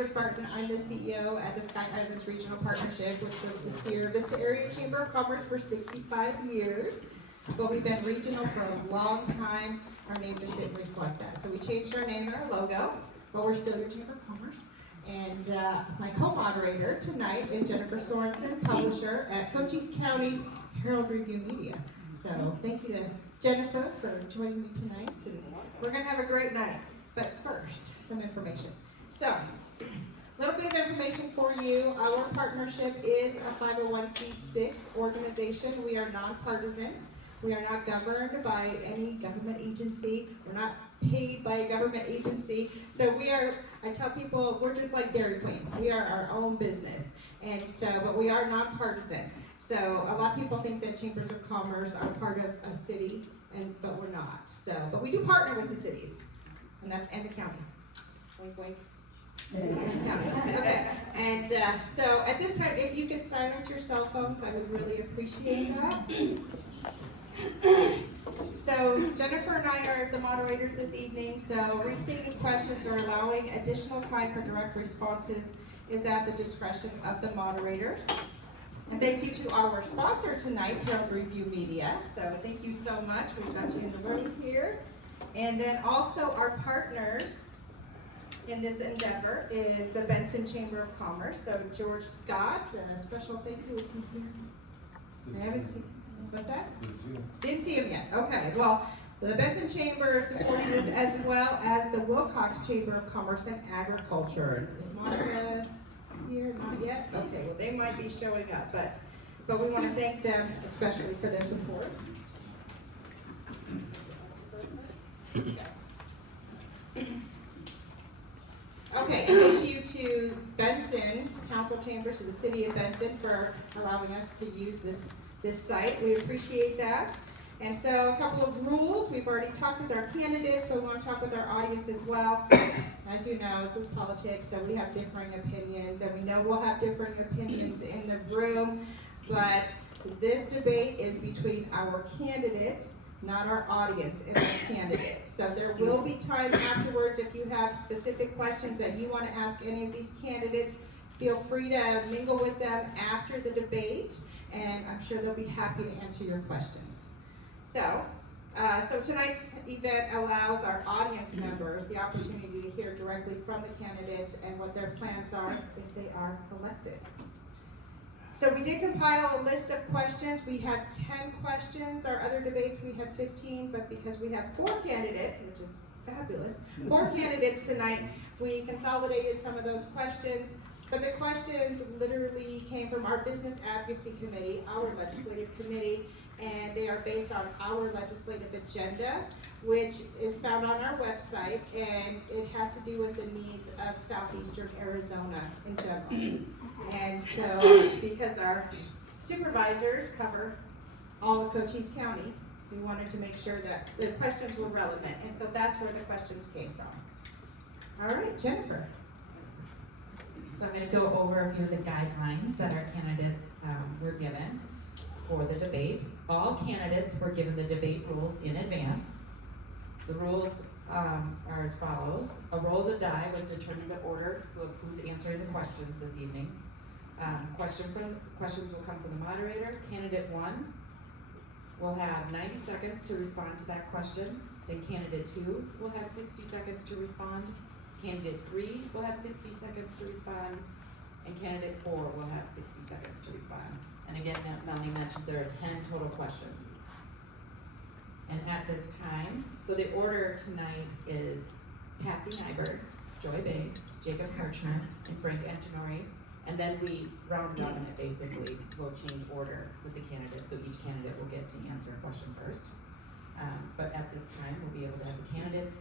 Edwards Barton. I'm the CEO at the Sky Islands Regional Partnership with the Sierra Vista Area Chamber of Commerce for 65 years. But we've been regional for a long time. Our name just didn't reflect that. So we changed our name and our logo, but we're still your Chamber of Commerce. And my co-moderator tonight is Jennifer Sorensen, publisher at Cochise County's Herald Review Media. So thank you to Jennifer for joining me tonight. And we're going to have a great night. But first, some information. So, a little bit of information for you. Our partnership is a 501c6 organization. We are nonpartisan. We are not governed by any government agency. We're not paid by a government agency. So I tell people, we're just like Dairy Queen. We are our own business. And so, but we are nonpartisan. So a lot of people think that chambers of commerce are part of a city, but we're not. So, but we do partner with the cities and the counties. Wink, wink. Okay. And so at this time, if you could silence your cell phones, I would really appreciate that. So Jennifer and I are the moderators this evening, so restating questions or allowing additional time for direct responses is at the discretion of the moderators. And thank you to our sponsor tonight, Herald Review Media. So thank you so much. We've got you in the room here. And then also our partners in this endeavor is the Benson Chamber of Commerce. So George Scott, a special thank you. Is he here? I haven't seen him. What's that? Didn't see him yet. Okay. Well, the Benson Chamber is supporting this as well as the Wilcox Chamber of Commerce and Agriculture. Is Monica here? Not yet? Okay. Well, they might be showing up, but we want to thank them especially for their support. Okay, and thank you to Benson Council Chambers, to the City of Benson, for allowing us to use this site. We appreciate that. And so a couple of rules. We've already talked with our candidates, but we want to talk with our audience as well. As you know, this is politics, so we have differing opinions, and we know we'll have differing opinions in the room, but this debate is between our candidates, not our audience and our candidates. So there will be time afterwards if you have specific questions that you want to ask any of these candidates. Feel free to mingle with them after the debate, and I'm sure they'll be happy to answer your questions. So tonight's event allows our audience members the opportunity to hear directly from the candidates and what their plans are if they are elected. So we did compile a list of questions. We have 10 questions. Our other debates we have 15, but because we have 4 candidates, which is fabulous, 4 candidates tonight, we consolidated some of those questions. But the questions literally came from our Business Advocacy Committee, our legislative committee, and they are based on our legislative agenda, which is found on our website, and it has to do with the needs of southeastern Arizona in general. And so, because our supervisors cover all of Cochise County, we wanted to make sure that the questions were relevant, and so that's where the questions came from. All right, Jennifer. So I'm going to go over a few of the guidelines that our candidates were given for the debate. All candidates were given the debate rules in advance. The rules are as follows. A roll of the die was determined the order of who's answering the questions this evening. Questions will come from the moderator. Candidate 1 will have 90 seconds to respond to that question. Then candidate 2 will have 60 seconds to respond. Candidate 3 will have 60 seconds to respond, and candidate 4 will have 60 seconds to respond. And again, Melanie mentioned there are 10 total questions. And at this time, so the order tonight is Patsy Nyberg, Joy Banks, Jacob Harchman, and Frank Antonori. And then we round up and it basically will change order with the candidates, so each candidate will get to answer a question first. But at this time, we'll be able to have the candidates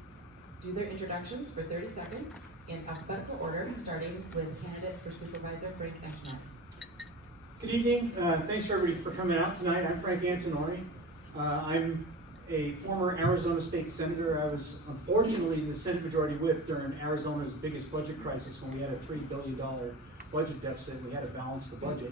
do their introductions for 30 seconds in alphabetical order, starting with candidate for Supervisor Frank Antonori. Good evening. Thanks for everybody for coming out tonight. I'm Frank Antonori. I'm a former Arizona State Senator. I was unfortunately the Senate Majority Whip during Arizona's biggest budget crisis when we had a $3 billion budget deficit. We had to balance the budget.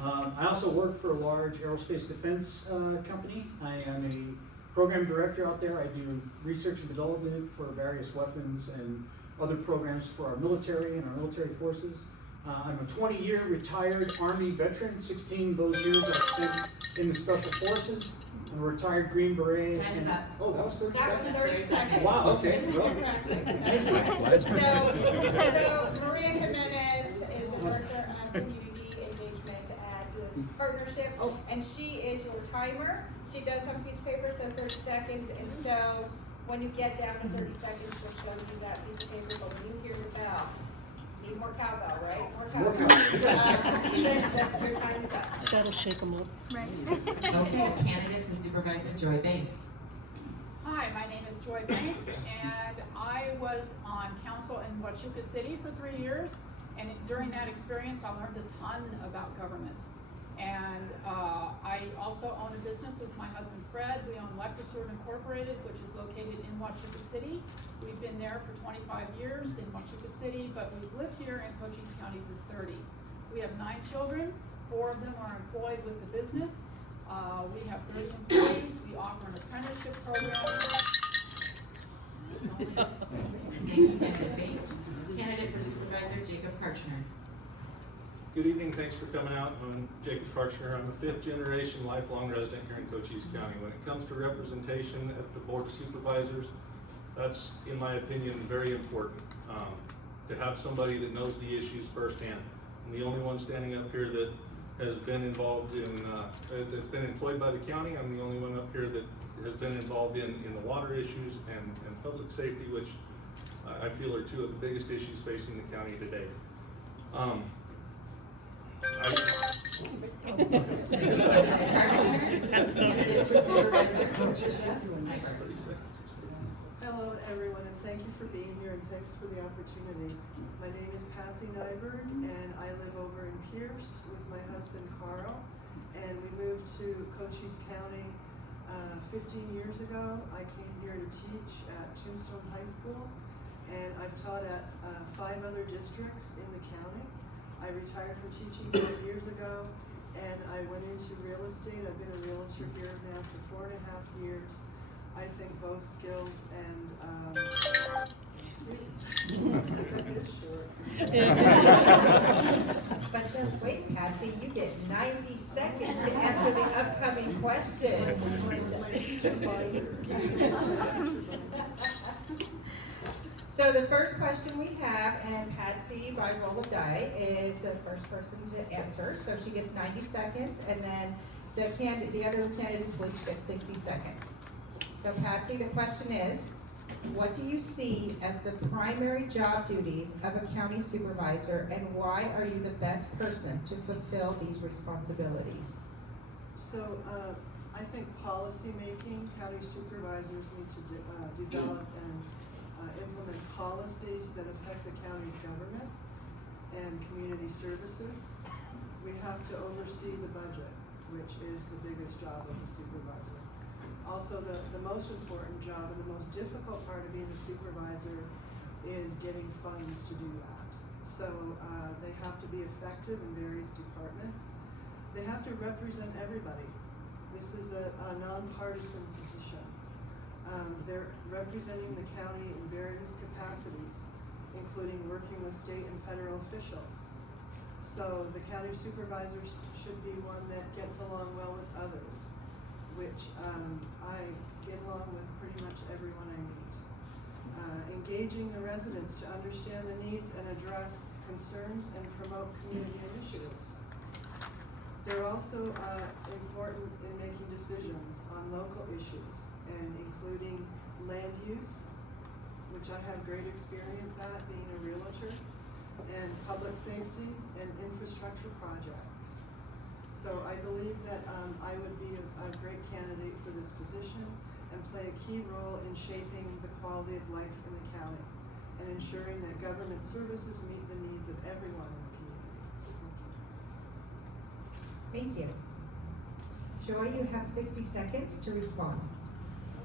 I also work for a large aerospace defense company. I am a program director out there. I do research and development for various weapons and other programs for our military and our military forces. I'm a 20-year retired Army veteran. 16 of those years I spent in the Special Forces. I'm a retired Green Beret. Time is up. Oh, that was 30 That seconds? was 30 seconds. Wow, okay. Well, So Maria Jimenez is the Director of Community Engagement at the Partnership, and she is your timer. She does have a piece of paper, says 30 seconds, and so when you get down to 30 seconds, we'll show you that piece of paper, but when you hear the bell, need more cowbell, right? More cowbell. Your time is up. That'll shake them up. Okay, candidate for Supervisor Joy Banks. Hi, my name is Joy Banks, and I was on council in Huachuca City for 3 years, and during that experience, I learned a ton about government. And I also own a business with my husband Fred. We own Electroserve Incorporated, which is located in Huachuca City. We've been there for 25 years in Huachuca City, but we've lived here in Cochise County for 30. We have 9 children. 4 of them are employed with the business. We have 30 employees. We offer an apprenticeship program. Candidate for Supervisor Jacob Karchner. Good evening, thanks for coming out. I'm Jacob Karchner. I'm a 5th generation lifelong resident here in Cochise County. When it comes to representation at the Board of Supervisors, that's, in my opinion, very important. To have somebody that knows the issues firsthand. I'm the only one standing up here that has been involved in, that's been employed by the county. I'm the only one up here that has been involved in the water issues and public safety, which I feel are 2 of the biggest issues facing the county today. Hello everyone, and thank you for being here, and thanks for the opportunity. My name is Patsy Nyberg, and I live over in Pierce with my husband Carl, and we moved to Cochise County 15 years ago. I came here to teach at Tombstone High School, and I've taught at 5 other districts in the county. I retired from teaching 5 years ago, and I went into real estate. I've been a realtor here now for 4.5 years. I think both skills and But just wait, Patsy, you get 90 seconds to answer the upcoming question. So the first question we have, and Patsy, by roll of die, is the first person to answer. So she gets 90 seconds, and then the other candidates will get 60 seconds. So Patsy, the question is, what do you see as the primary job duties of a county supervisor, and why are you the best person to fulfill these responsibilities? So I think policy making, county supervisors need to develop and implement policies that affect the county's government and community services. We have to oversee the budget, which is the biggest job of the supervisor. Also, the most important job and the most difficult part of being a supervisor is getting funds to do that. So they have to be effective in various departments. They have to represent everybody. This is a nonpartisan position. They're representing the county in various capacities, including working with state and federal officials. So the county supervisors should be one that gets along well with others, which I get along with pretty much everyone I meet. Engaging the residents to understand the needs and address concerns and promote community initiatives. They're also important in making decisions on local issues, and including land use, which I have great experience at being a realtor, and public safety and infrastructure projects. So I believe that I would be a great candidate for this position and play a key role in shaping the quality of life in the county and ensuring that government services meet the needs of everyone in the community. Thank you. Joy, you have 60 seconds to respond.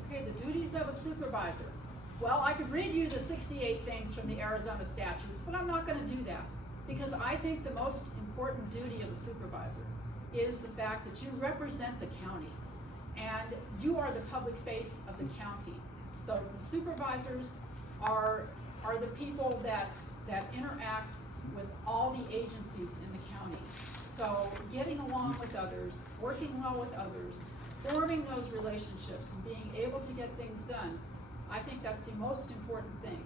Okay, the duties of a supervisor. Well, I could read you the 68 things from the Arizona statutes, but I'm not going to do that, because I think the most important duty of a supervisor is the fact that you represent the county, and you are the public face of the county. So the supervisors are are the people that interact with all the agencies in the county. So getting along with others, working well with others, forming those relationships and being able to get things done, I think that's the most important thing.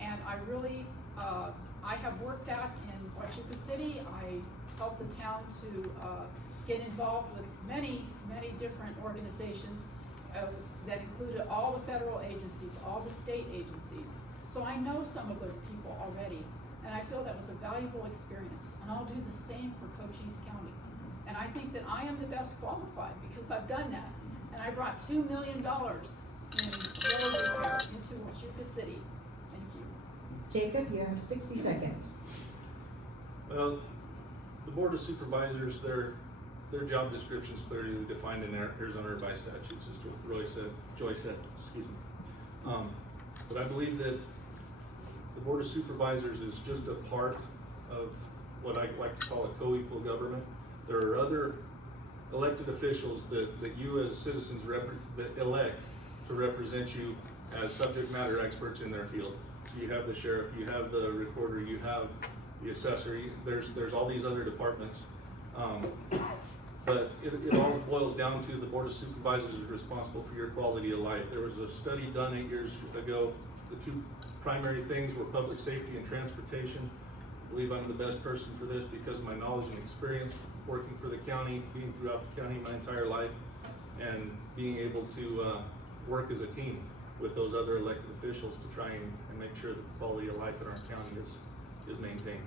And I really, I have worked out in Huachuca City. I helped the town to get involved with many, many different organizations that included all the federal agencies, all the state agencies. So I know some of those people already, and I feel that was a valuable experience. And I'll do the same for Cochise County. And I think that I am the best qualified because I've done that. And I brought $2 million in road repair into Huachuca City. Thank you. Jacob, you have 60 seconds. Well, the Board of Supervisors, their job description is clearly defined in Arizona Revised Statutes, as Joy said, excuse me. But I believe that the Board of Supervisors is just a part of what I like to call a co-equal government. There are other elected officials that you as citizens that elect to represent you as subject matter experts in their field. So you have the sheriff, you have the recorder, you have the assessor, there's all these other departments. But it all boils down to the Board of Supervisors is responsible for your quality of life. There was a study done 8 years ago. The two primary things were public safety and transportation. I believe I'm the best person for this because of my knowledge and experience working for the county, being throughout the county my entire life, and being able to work as a team with those other elected officials to try and make sure that the quality of life in our county is maintained.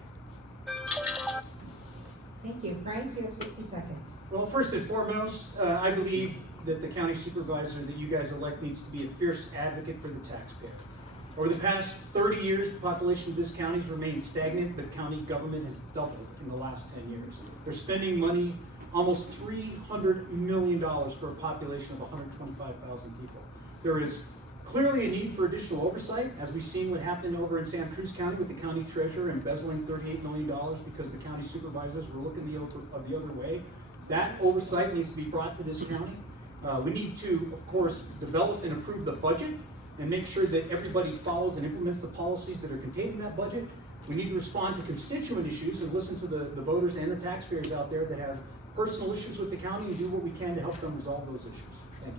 Thank you. Frank, you have 60 seconds. Well, first and foremost, I believe that the county supervisor that you guys elect needs to be a fierce advocate for the taxpayer. Over the past 30 years, the population of this county has remained stagnant, but county government has doubled in the last 10 years. They're spending money, almost $300 million for a population of 125,000 people. There is clearly a need for additional oversight, as we've seen what happened over in Santa Cruz County with the county treasurer embezzling $38 million because the county supervisors were looking the other way. That oversight needs to be brought to this county. We need to, of course, develop and approve the budget and make sure that everybody follows and implements the policies that are contained in that budget. We need to respond to constituent issues and listen to the voters and the taxpayers out there that have personal issues with the county and do what we can to help them resolve those issues. Thank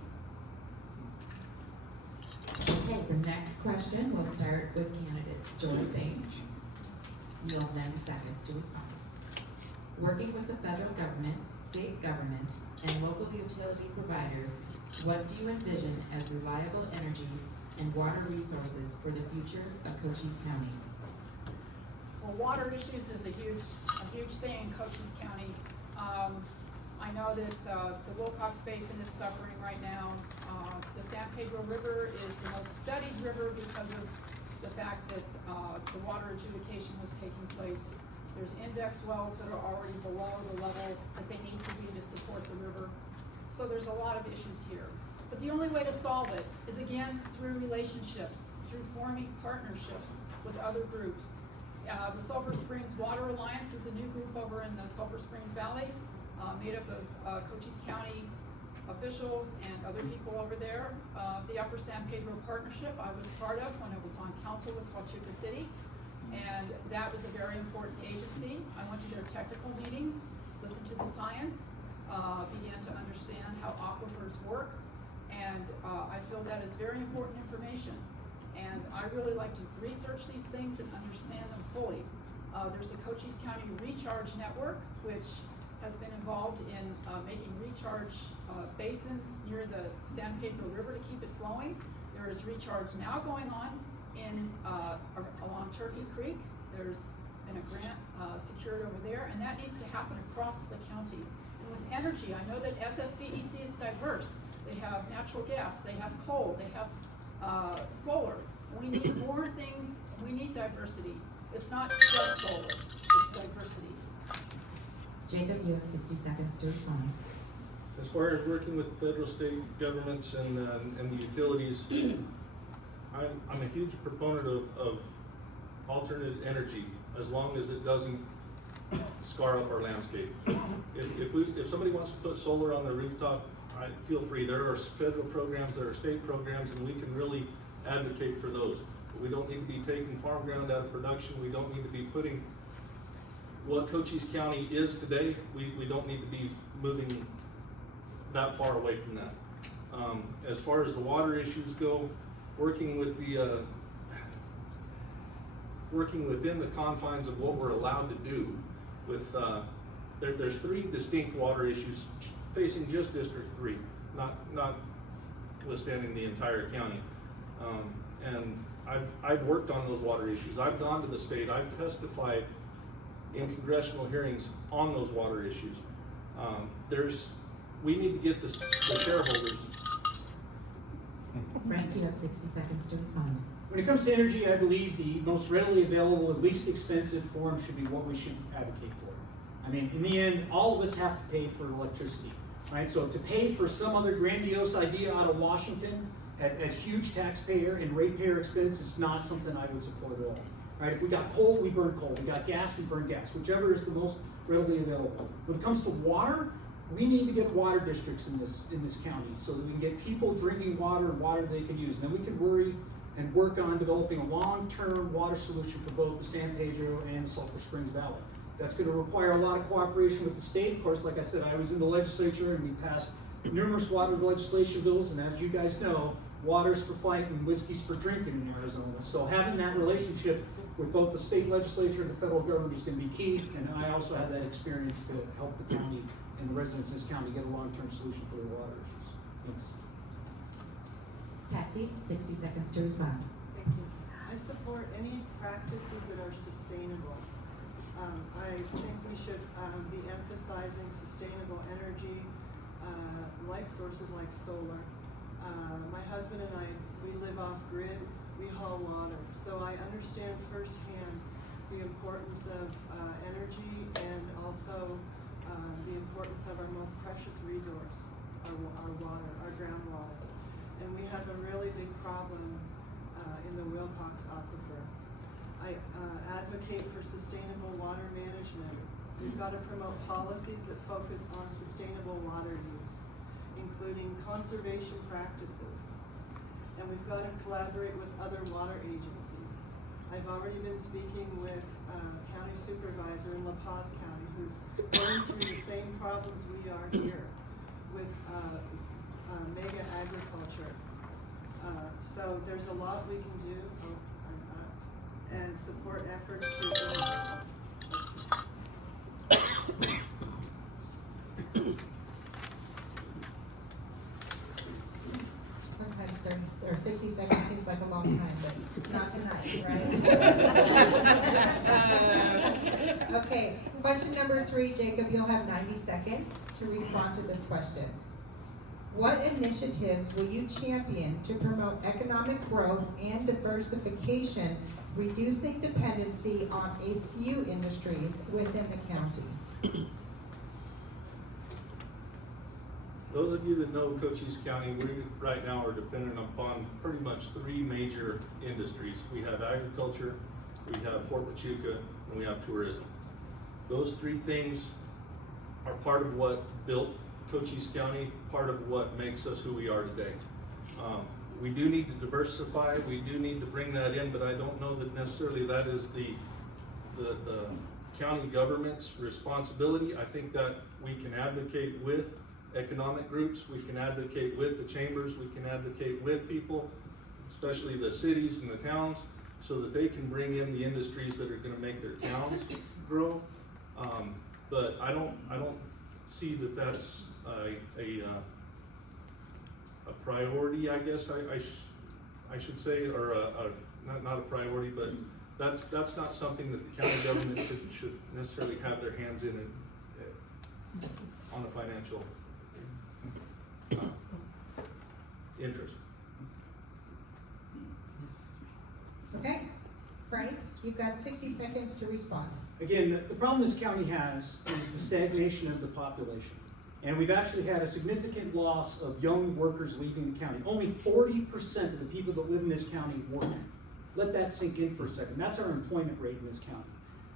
you. Okay, the next question will start with candidate Joy Banks. You'll have 90 seconds to respond. Working with the federal government, state government, and local utility providers, what do you envision as reliable energy and water resources for the future of Cochise County? Well, water issues is a huge thing in Cochise County. I know that the Wilcox Basin is suffering right now. The San Pedro River is the most studied river because of the fact that the water adjudication was taking place. There's index wells that are already below the level that they need to be to support the river. So there's a lot of issues here. But the only way to solve it is, again, through relationships, through forming partnerships with other groups. The Sulphur Springs Water Alliance is a new group over in the Sulphur Springs Valley, made up of Cochise County officials and other people over there. The Upper San Pedro Partnership I was part of when I was on council with Huachuca City, and that was a very important agency. I went to their technical meetings, listened to the science, began to understand how aquifers work, and I feel that is very important information. And I really like to research these things and understand them fully. There's a Cochise County Recharge Network, which has been involved in making recharge basins near the San Pedro River to keep it flowing. There is recharge now going on in along Turkey Creek. There's been a grant secured over there, and that needs to happen across the county. And with energy, I know that SSVEC is diverse. They have natural gas, they have coal, they have solar. We need more things. We need diversity. It's not just solar, it's diversity. Jacob, you have 60 seconds to respond. As far as working with federal, state governments and the utilities, I'm a huge proponent of alternate energy as long as it doesn't scar up our landscape. If somebody wants to put solar on their rooftop, feel free. There are federal programs, there are state programs, and we can really advocate for those. We don't need to be taking farm ground out of production. We don't need to be putting what Cochise County is today. We don't need to be moving that far away from that. As far as the water issues go, working within the confines of what we're allowed to do with, there's 3 distinct water issues facing just District 3, not withstanding the entire county. And I've worked on those water issues. I've gone to the state, I've testified in congressional hearings on those water issues. We need to get the shareholders. Frank, you have 60 seconds to respond. When it comes to energy, I believe the most readily available and least expensive form should be what we should advocate for. I mean, in the end, all of us have to pay for electricity, right? So to pay for some other grandiose idea out of Washington at huge taxpayer and ratepayer expense is not something I would support at all. Right? If we got coal, we burn coal. We got gas, we burn gas. Whichever is the most readily available. When it comes to water, we need to get water districts in this county so that we can get people drinking water and water they can use. And then we can worry and work on developing a long-term water solution for both the San Pedro and Sulphur Springs Valley. That's going to require a lot of cooperation with the state. Of course, like I said, I was in the legislature and we passed numerous water legislation bills, and as you guys know, water's for fighting, whiskey's for drinking in Arizona. So having that relationship with both the state legislature and the federal government is going to be key, and I also have that experience to help the county and the residents of this county get a long-term solution for their water issues. Thanks. Patsy, 60 seconds to respond. Thank you. I support any practices that are sustainable. I think we should be emphasizing sustainable energy, like sources like solar. My husband and I, we live off grid, we haul water, so I understand firsthand the importance of energy and also the importance of our most precious resource, our water, our groundwater. And we have a really big problem in the Wilcox Aquifer. I advocate for sustainable water management. We've got to promote policies that focus on sustainable water use, including conservation practices. And we've got to collaborate with other water agencies. I've already been speaking with County Supervisor in La Paz County, who's going through the same problems we are here with mega agriculture. So there's a lot we can do and support efforts to Sometimes 30 or 60 seconds seems like a long time, but not tonight, right? Okay, question number 3, Jacob, you'll have 90 seconds to respond to this question. What initiatives will you champion to promote economic growth and diversification, reducing dependency on a few industries within the county? Those of you that know Cochise County, we right now are dependent upon pretty much 3 major industries. We have agriculture, we have Fort Pachuca, and we have tourism. Those 3 things are part of what built Cochise County, part of what makes us who we are today. We do need to diversify, we do need to bring that in, but I don't know that necessarily that is the county government's responsibility. I think that we can advocate with economic groups, we can advocate with the chambers, we can advocate with people, especially the cities and the towns, so that they can bring in the industries that are going to make their towns grow. But I don't see that that's a priority, I guess I should say, or not a priority, but that's not something that the county government should necessarily have their hands in on the financial interest. Okay, Frank, you've got 60 seconds to respond. Again, the problem this county has is the stagnation of the population. And we've actually had a significant loss of young workers leaving the county. Only 40% of the people that live in this county work. Let that sink in for a second. That's our employment rate in this county.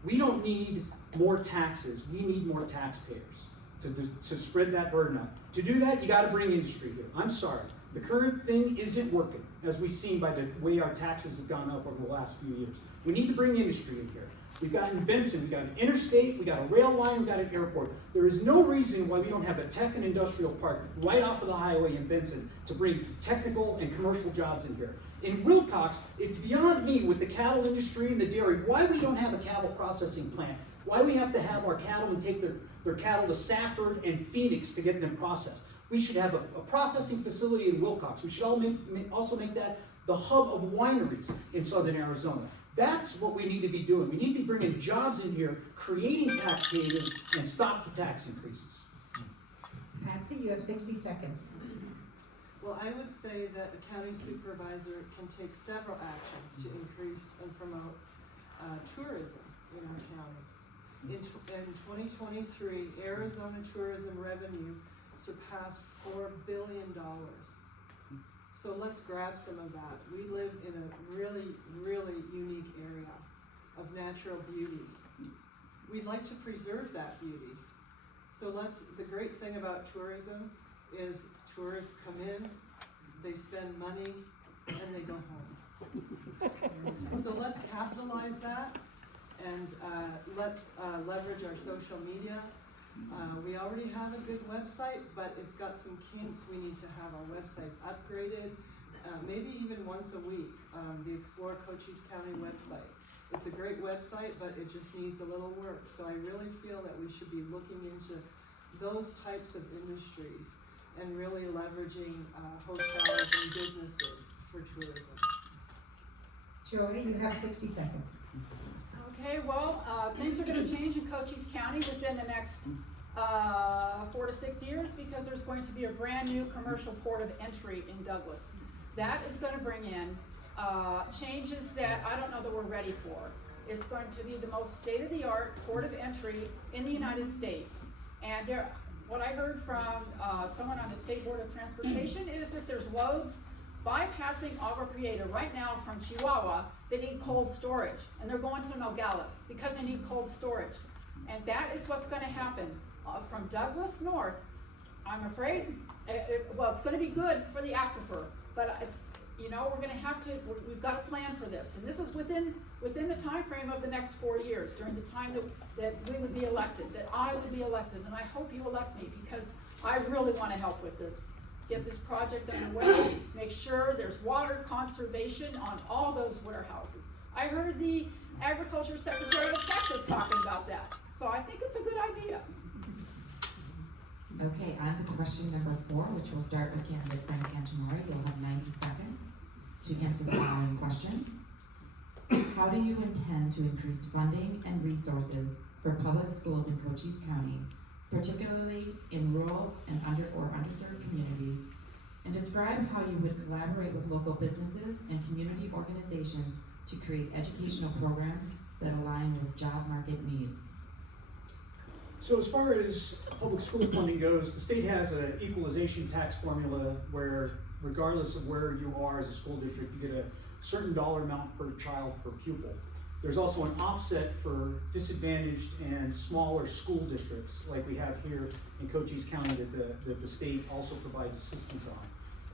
We don't need more taxes. We need more taxpayers to spread that burden out. To do that, you got to bring industry here. I'm sorry. The current thing isn't working, as we've seen by the way our taxes have gone up over the last few years. We need to bring industry in here. We've got in Benson, we've got an interstate, we've got a rail line, we've got an airport. There is no reason why we don't have a tech and industrial park right off of the highway in Benson to bring technical and commercial jobs in here. In Wilcox, it's beyond me with the cattle industry and the dairy, why we don't have a cattle processing plant. Why we have to have our cattle and take their cattle to Safford and Phoenix to get them processed. We should have a processing facility in Wilcox. We should also make that the hub of wineries in southern Arizona. That's what we need to be doing. We need to be bringing jobs in here, creating tax havens, and stop the tax increases. Patsy, you have 60 seconds. Well, I would say that the county supervisor can take several actions to increase and promote tourism in our county. In 2023, Arizona tourism revenue surpassed $4 billion. So let's grab some of that. We live in a really, really unique area of natural beauty. We'd like to preserve that beauty. So the great thing about tourism is tourists come in, they spend money, and they go home. So let's capitalize that, and let's leverage our social media. We already have a good website, but it's got some kinks. We need to have our websites upgraded, maybe even once a week. The Explore Cochise County website. It's a great website, but it just needs a little work. So I really feel that we should be looking into those types of industries and really leveraging hotels and businesses for tourism. Jody, you have 60 seconds. Okay, well, things are gonna change in Cochise County within the next 4 to 6 years, because there's going to be a brand new commercial port of entry in Douglas. That is gonna bring in changes that I don't know that we're ready for. It's going to be the most state-of-the-art port of entry in the United States. And what I heard from someone on the State Board of Transportation is that there's loads bypassing Agua Prieta right now from Chihuahua that need cold storage, and they're going to Nogales because they need cold storage. And that is what's gonna happen from Douglas north. I'm afraid, well, it's gonna be good for the aquifer, but it's, we're gonna have to, we've got a plan for this. And this is within the time frame of the next 4 years, during the time that we would be elected, that I would be elected, and I hope you elect me, because I really wanna help with this. Get this project underway, make sure there's water conservation on all those warehouses. I heard the Agriculture Secretary of Texas talking about that, so I think it's a good idea. Okay, on to question number 4, which will start with candidate Frank Antonori. You'll have 90 seconds to answer the following question. How do you intend to increase funding and resources for public schools in Cochise County, particularly in rural and underserved communities, and describe how you would collaborate with local businesses and community organizations to create educational programs that align with job market needs? So as far as public school funding goes, the state has an equalization tax formula where regardless of where you are as a school district, you get a certain dollar amount per child per pupil. There's also an offset for disadvantaged and smaller school districts like we have here in Cochise County that the state also provides assistance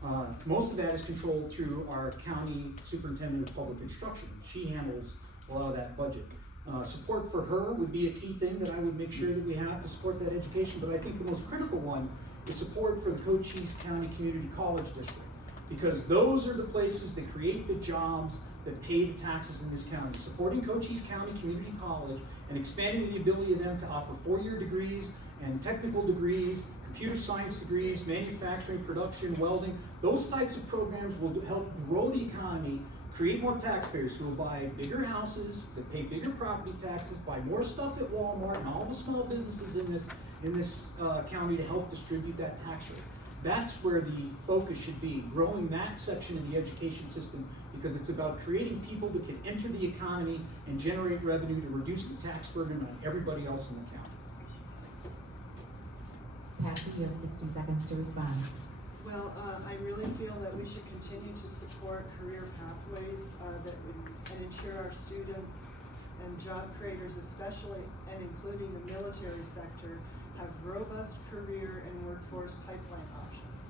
on. Most of that is controlled through our county superintendent of public instruction. She handles a lot of that budget. Support for her would be a key thing that I would make sure that we have to support that education, but I think the most critical one is support for the Cochise County Community College District, because those are the places that create the jobs that pay the taxes in this county. Supporting Cochise County Community College and expanding the ability of them to offer 4-year degrees and technical degrees, computer science degrees, manufacturing, production, welding, those types of programs will help grow the economy, create more taxpayers who will buy bigger houses, that pay bigger property taxes, buy more stuff at Walmart and all the small businesses in this county to help distribute that tax rate. That's where the focus should be, growing that section of the education system, because it's about creating people that can enter the economy and generate revenue to reduce the tax burden on everybody else in the county. Patsy, you have 60 seconds to respond. Well, I really feel that we should continue to support career pathways and ensure our students and job creators especially, and including the military sector, have robust career and workforce pipeline options.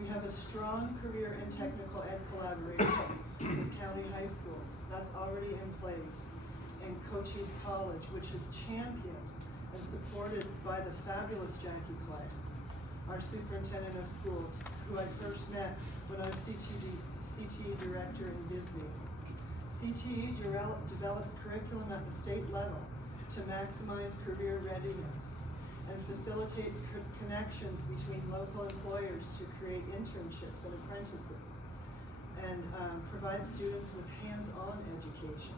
We have a strong career and technical ed collaboration with county high schools. That's already in place. And Cochise College, which is championed and supported by the fabulous Jackie Clay, our superintendent of schools, who I first met when I was CTE director in Disney. CTE develops curriculum at the state level to maximize career readiness and facilitates connections between local employers to create internships and apprentices, and provides students with hands-on education.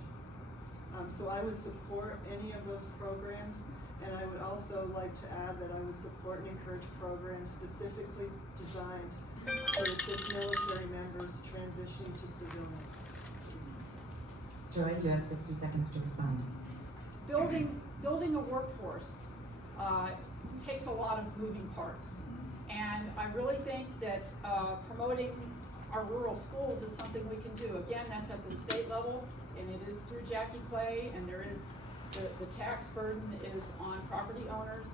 So I would support any of those programs, and I would also like to add that I would support and encourage programs specifically designed to assist military members transitioning to civilian. Joy, you have 60 seconds to respond. Building a workforce takes a lot of moving parts. And I really think that promoting our rural schools is something we can do. Again, that's at the state level, and it is through Jackie Clay, and there is, the tax burden is on property owners.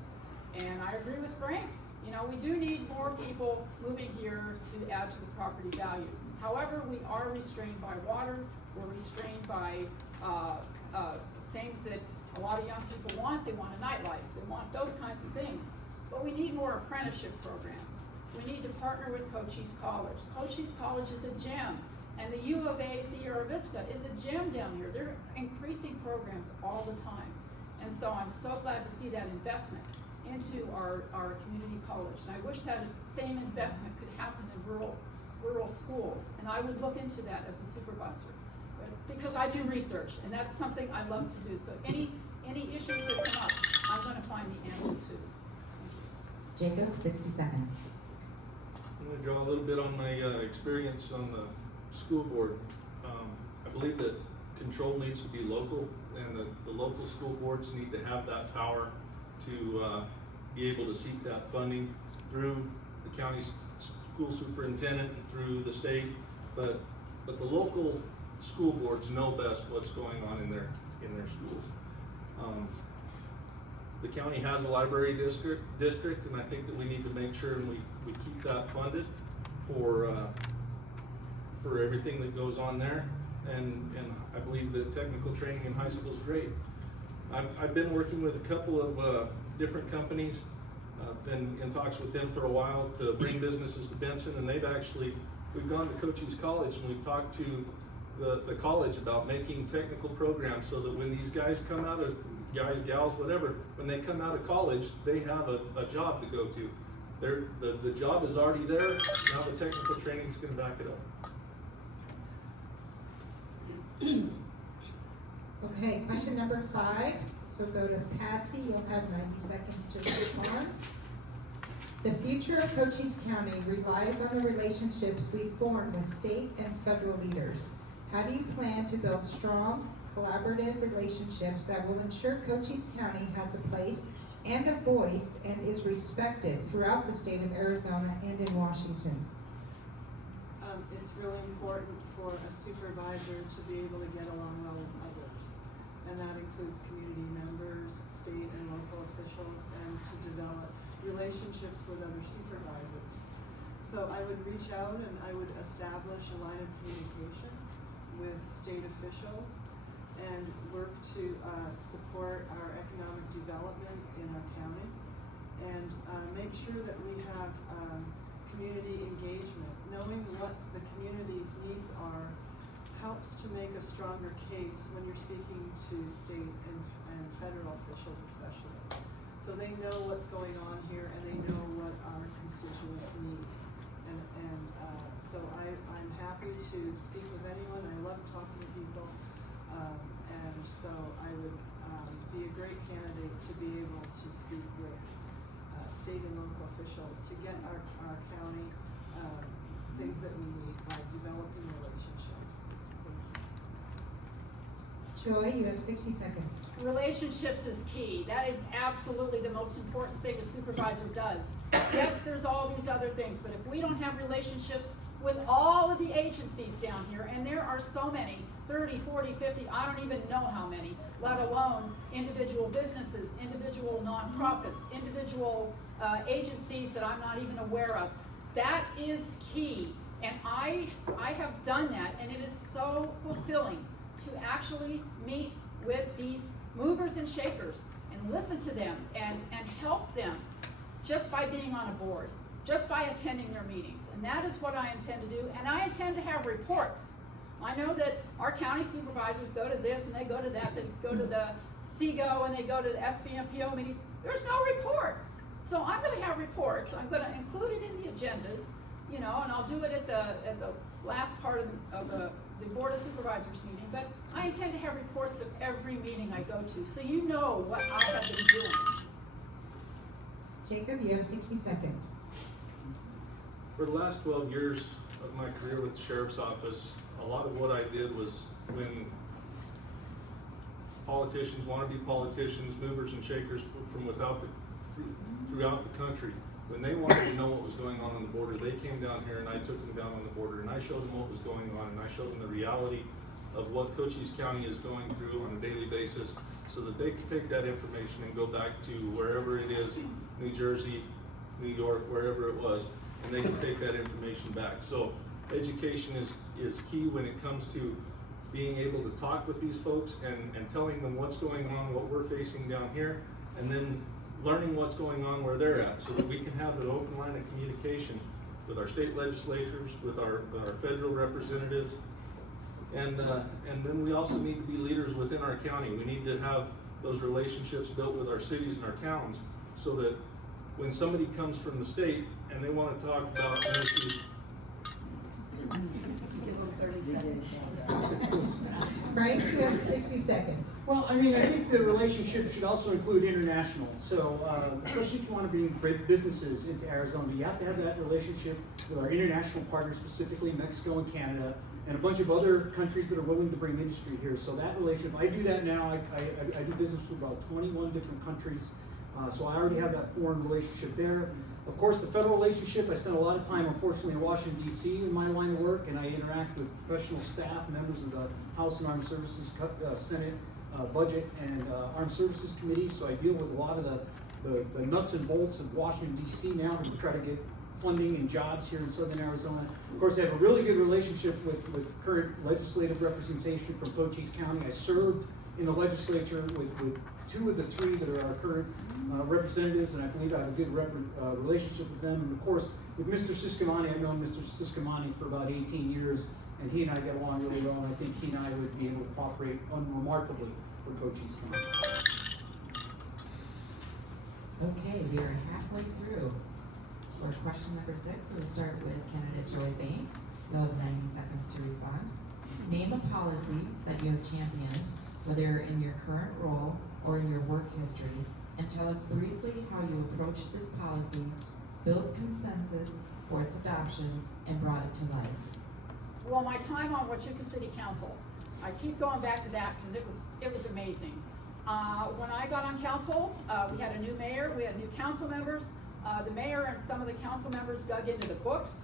And I agree with Frank, you know, we do need more people moving here to add to the property value. However, we are restrained by water, we're restrained by things that a lot of young people want. They want a nightlife, they want those kinds of things. But we need more apprenticeship programs. We need to partner with Cochise College. Cochise College is a gem, and the U of A Sierra Vista is a gem down here. They're increasing programs all the time. And so I'm so glad to see that investment into our community college. And I wish that same investment could happen in rural schools. And I would look into that as a supervisor, because I do research, and that's something I love to do. So any issues that come up, I'm gonna find the answer to. Jacob, 60 seconds. I'm going to draw a little bit on my experience on the school board. I believe that control needs to be local, and the local school boards need to have that power to be able to seek that funding through the county school superintendent and through the state. But the local school boards know best what's going on in their schools. The county has a library district, and I think that we need to make sure and we keep that funded for everything that goes on there. And I believe that technical training in high school is great. I've been working with a couple of different companies, been in talks with them for a while to bring businesses to Benson, and we've gone to Cochise College and we've talked to the college about making technical programs so that when these guys come out of, gals, whatever, when they come out of college, they have a job to go to. The job is already there, now the technical training is going to back it up. Okay, question number 5. So go to Patsy, you'll have 90 seconds to respond. The future of Cochise County relies on the relationships we form with state and federal leaders. How do you plan to build strong, collaborative relationships that will ensure Cochise County has a place and a voice and is respected throughout the state of Arizona and in Washington? It's really important for a supervisor to be able to get along well with others. And that includes community members, state and local officials, and to develop relationships with other supervisors. So I would reach out and I would establish a line of communication with state officials and work to support our economic development in our county, and make sure that we have community engagement. Knowing what the community's needs are helps to make a stronger case when you're speaking to state and federal officials especially. So they know what's going on here and they know what our constituents need. And so I'm happy to speak with anyone. I love talking to people. And so I would be a great candidate to be able to speak with state and local officials to get our county things that we need by developing relationships. Joy, you have 60 seconds. Relationships is key. That is absolutely the most important thing a supervisor does. Yes, there's all these other things, but if we don't have relationships with all of the agencies down here, and there are so many, 30, 40, 50, I don't even know how many, let alone individual businesses, individual nonprofits, individual agencies that I'm not even aware of. That is key. And I have done that, and it is so fulfilling to actually meet with these movers and shakers and listen to them and help them just by being on a board, just by attending their meetings. And that is what I intend to do, and I intend to have reports. I know that our county supervisors go to this and they go to that, they go to the CGO and they go to the SVMPO meetings. There's no reports. So I'm gonna have reports. I'm gonna include it in the agendas, you know, and I'll do it at the last part of the Board of Supervisors meeting. But I intend to have reports of every meeting I go to, so you know what I have been doing. Jacob, you have 60 seconds. For the last 12 years of my career with the Sheriff's Office, a lot of what I did was when politicians, wannabe politicians, movers and shakers from throughout the country, when they wanted to know what was going on the border, they came down here and I took them down on the border and I showed them what was going on and I showed them the reality of what Cochise County is going through on a daily basis so that they could take that information and go back to wherever it is, New Jersey, New York, wherever it was, and they can take that information back. So education is key when it comes to being able to talk with these folks and telling them what's going on, what we're facing down here, and then learning what's going on where they're at so that we can have an open line of communication with our state legislators, with our federal representatives, and then we also need to be leaders within our county. We need to have those relationships built with our cities and our towns so that when somebody comes from the state and they want to talk about an issue. Frank, you have 60 seconds. Well, I mean, I think the relationship should also include international. So, especially if you want to bring great businesses into Arizona, you have to have that relationship with our international partners, specifically Mexico and Canada, and a bunch of other countries that are willing to bring industry here. So that relationship, I do that now. I do business with about 21 different countries. So I already have that foreign relationship there. Of course, the federal relationship, I spend a lot of time, unfortunately, in Washington, D.C. in my line of work, and I interact with professional staff, members of the House and Armed Services, Senate, Budget, and Armed Services Committee. So I deal with a lot of the nuts and bolts of Washington, D.C. now to try to get funding and jobs here in Southern Arizona. Of course, I have a really good relationship with current legislative representation from Cochise County. I served in the legislature with 2 of the 3 that are our current representatives, and I believe I have a good relationship with them. And of course, with Mr. Siscomani, I've known Mr. Siscomani for about 18 years, and he and I get along really well, and I think he and I would be able to cooperate unremarkably for Cochise County. Okay, we are halfway through. For question number 6, we'll start with candidate Joy Banks. You'll have 90 seconds to respond. Name a policy that you have championed, whether in your current role or in your work history, and tell us briefly how you approached this policy, built consensus for its adoption, and brought it to life. Well, my time on Huachuca City Council, I keep going back to that because it was amazing. When I got on council, we had a new mayor, we had new council members. The mayor and some of the council members dug into the books.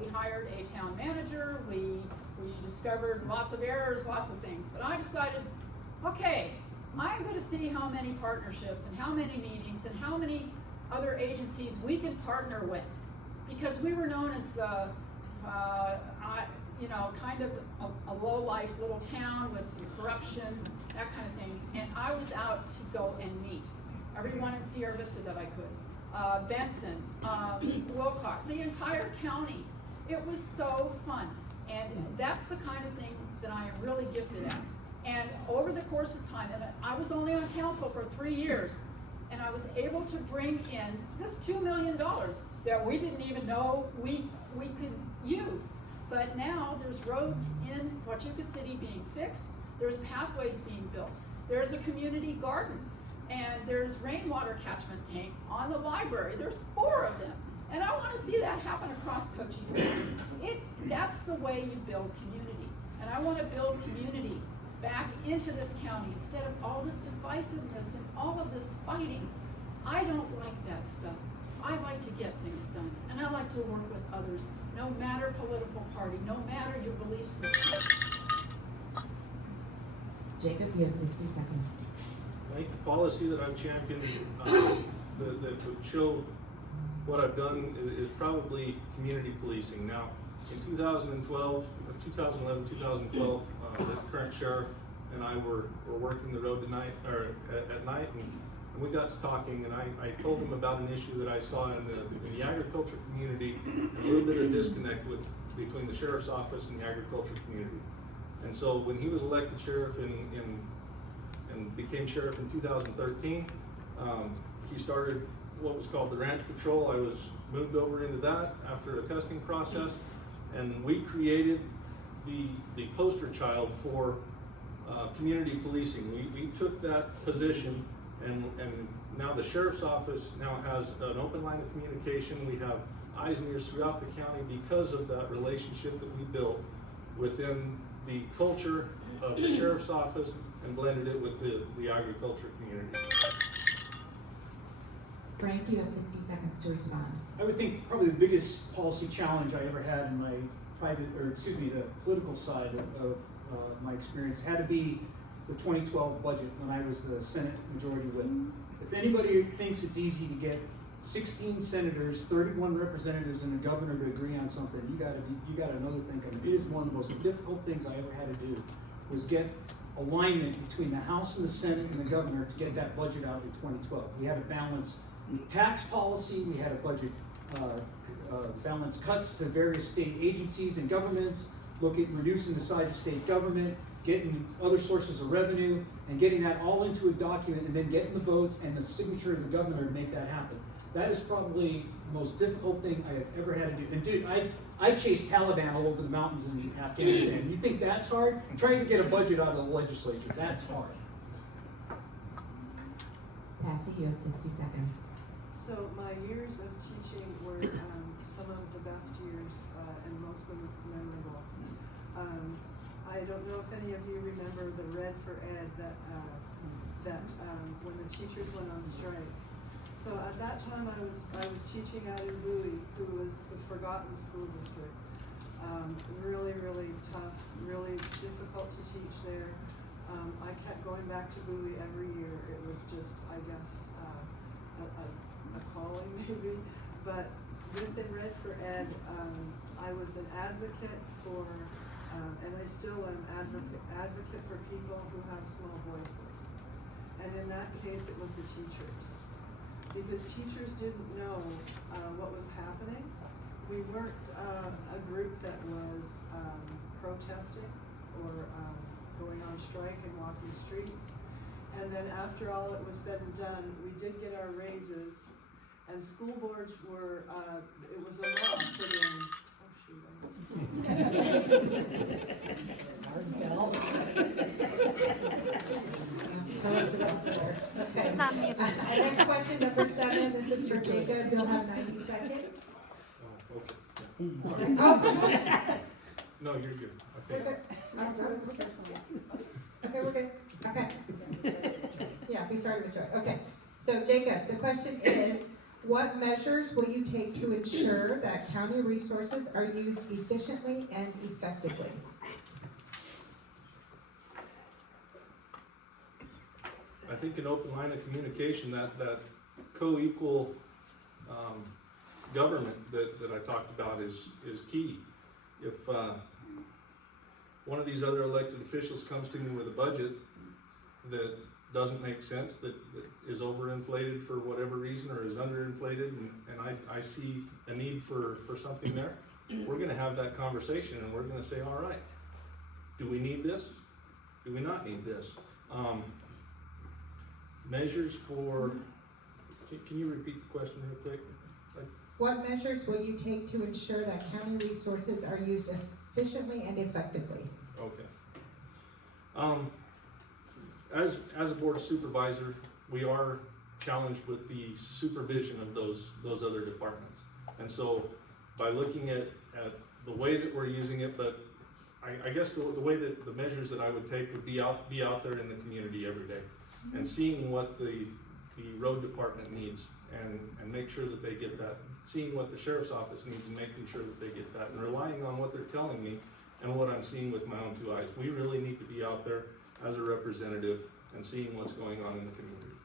We hired a town manager. We discovered lots of errors, lots of things. But I decided, okay, I'm going to see how many partnerships and how many meetings and how many other agencies we can partner with, because we were known as the, kind of a low-life little town with some corruption, that kind of thing. And I was out to go and meet everyone in Sierra Vista that I could. Benson, Wilcox, the entire county. It was so fun. And that's the kind of thing that I am really gifted at. And over the course of time, and I was only on council for 3 years, and I was able to bring in this $2 million that we didn't even know we could use. But now there's roads in Huachuca City being fixed, there's pathways being built, there's a community garden, and there's rainwater catchment tanks on the library. There's 4 of them. And I want to see that happen across Cochise County. That's the way you build community. And I want to build community back into this county instead of all this divisiveness and all of this fighting. I don't like that stuff. I like to get things done. And I like to work with others, no matter political party, no matter your belief system. Jacob, you have 60 seconds. I think the policy that I've championed that would show what I've done is probably community policing. Now, in 2012, or 2011, 2012, the current sheriff and I were working the road tonight, or at night, and we got to talking, and I told him about an issue that I saw in the agriculture community, a little bit of disconnect between the sheriff's office and the agriculture community. And so when he was elected sheriff and became sheriff in 2013, he started what was called the Ranch Patrol. I was moved over into that after a testing process, and we created the poster child for community policing. We took that position, and now the sheriff's office now has an open line of communication. We have eyes and ears throughout the county because of that relationship that we built within the culture of the sheriff's office and blended it with the agriculture community. Frank, you have 60 seconds to respond. I would think probably the biggest policy challenge I ever had in my the political side of my experience had to be the 2012 budget when I was the Senate Majority Whip. If anybody thinks it's easy to get 16 senators, 31 representatives, and a governor to agree on something, you gotta know the thinking. It is one of the most difficult things I ever had to do, was get alignment between the House and the Senate and the governor to get that budget out in 2012. We had to balance tax policy, we had to budget balance cuts to various state agencies and governments, look at reducing the size of state government, getting other sources of revenue, and getting that all into a document, and then getting the votes and the signature of the governor to make that happen. That is probably the most difficult thing I have ever had to do. And dude, I chased Taliban all over the mountains in Afghanistan. You think that's hard? Trying to get a budget out of the legislature, that's hard. Patsy, you have 60 seconds. So my years of teaching were some of the best years and most memorable. I don't know if any of you remember the Red for Ed that when the teachers went on strike. So at that time I was teaching out in Bowie, who was the forgotten school district. Really, really tough, really difficult to teach there. I kept going back to Bowie every year. It was just, I guess, a calling maybe. But within Red for Ed, I was an advocate for, and I still am advocate for people who have small voices. And in that case, it was the teachers. Because teachers didn't know what was happening. We weren't a group that was protesting or going on strike and walking streets. And then after all it was said and done, we did get our raises, and school boards were, it was a law put in. Okay. It's not me. Next question, number 7, this is for Jacob, you'll have 90 seconds. Oh, okay. Oh, No, you're good. we're Okay. good. Okay, we're good, okay. Yeah, we started with Joy, okay. So Jacob, the question is, what measures will you take to ensure that county resources are used efficiently and effectively? I think an open line of communication, that co-equal government that I talked about is key. If one of these other elected officials comes to me with a budget that doesn't make sense, that is overinflated for whatever reason, or is underinflated, and I see a need for something there, we're gonna have that conversation, and we're gonna say, all right, do we need this? Do we not need this? Measures for, can you repeat the question real quick? What measures will you take to ensure that county resources are used efficiently and effectively? Okay. As a board of supervisor, we are challenged with the supervision of those other departments. And so by looking at the way that we're using it, but I guess the way that the measures that I would take would be out there in the community every day and seeing what the road department needs and make sure that they get that, seeing what the sheriff's office needs and making sure that they get that, and relying on what they're telling me and what I'm seeing with my own 2 eyes. We really need to be out there as a representative and seeing what's going on in the community.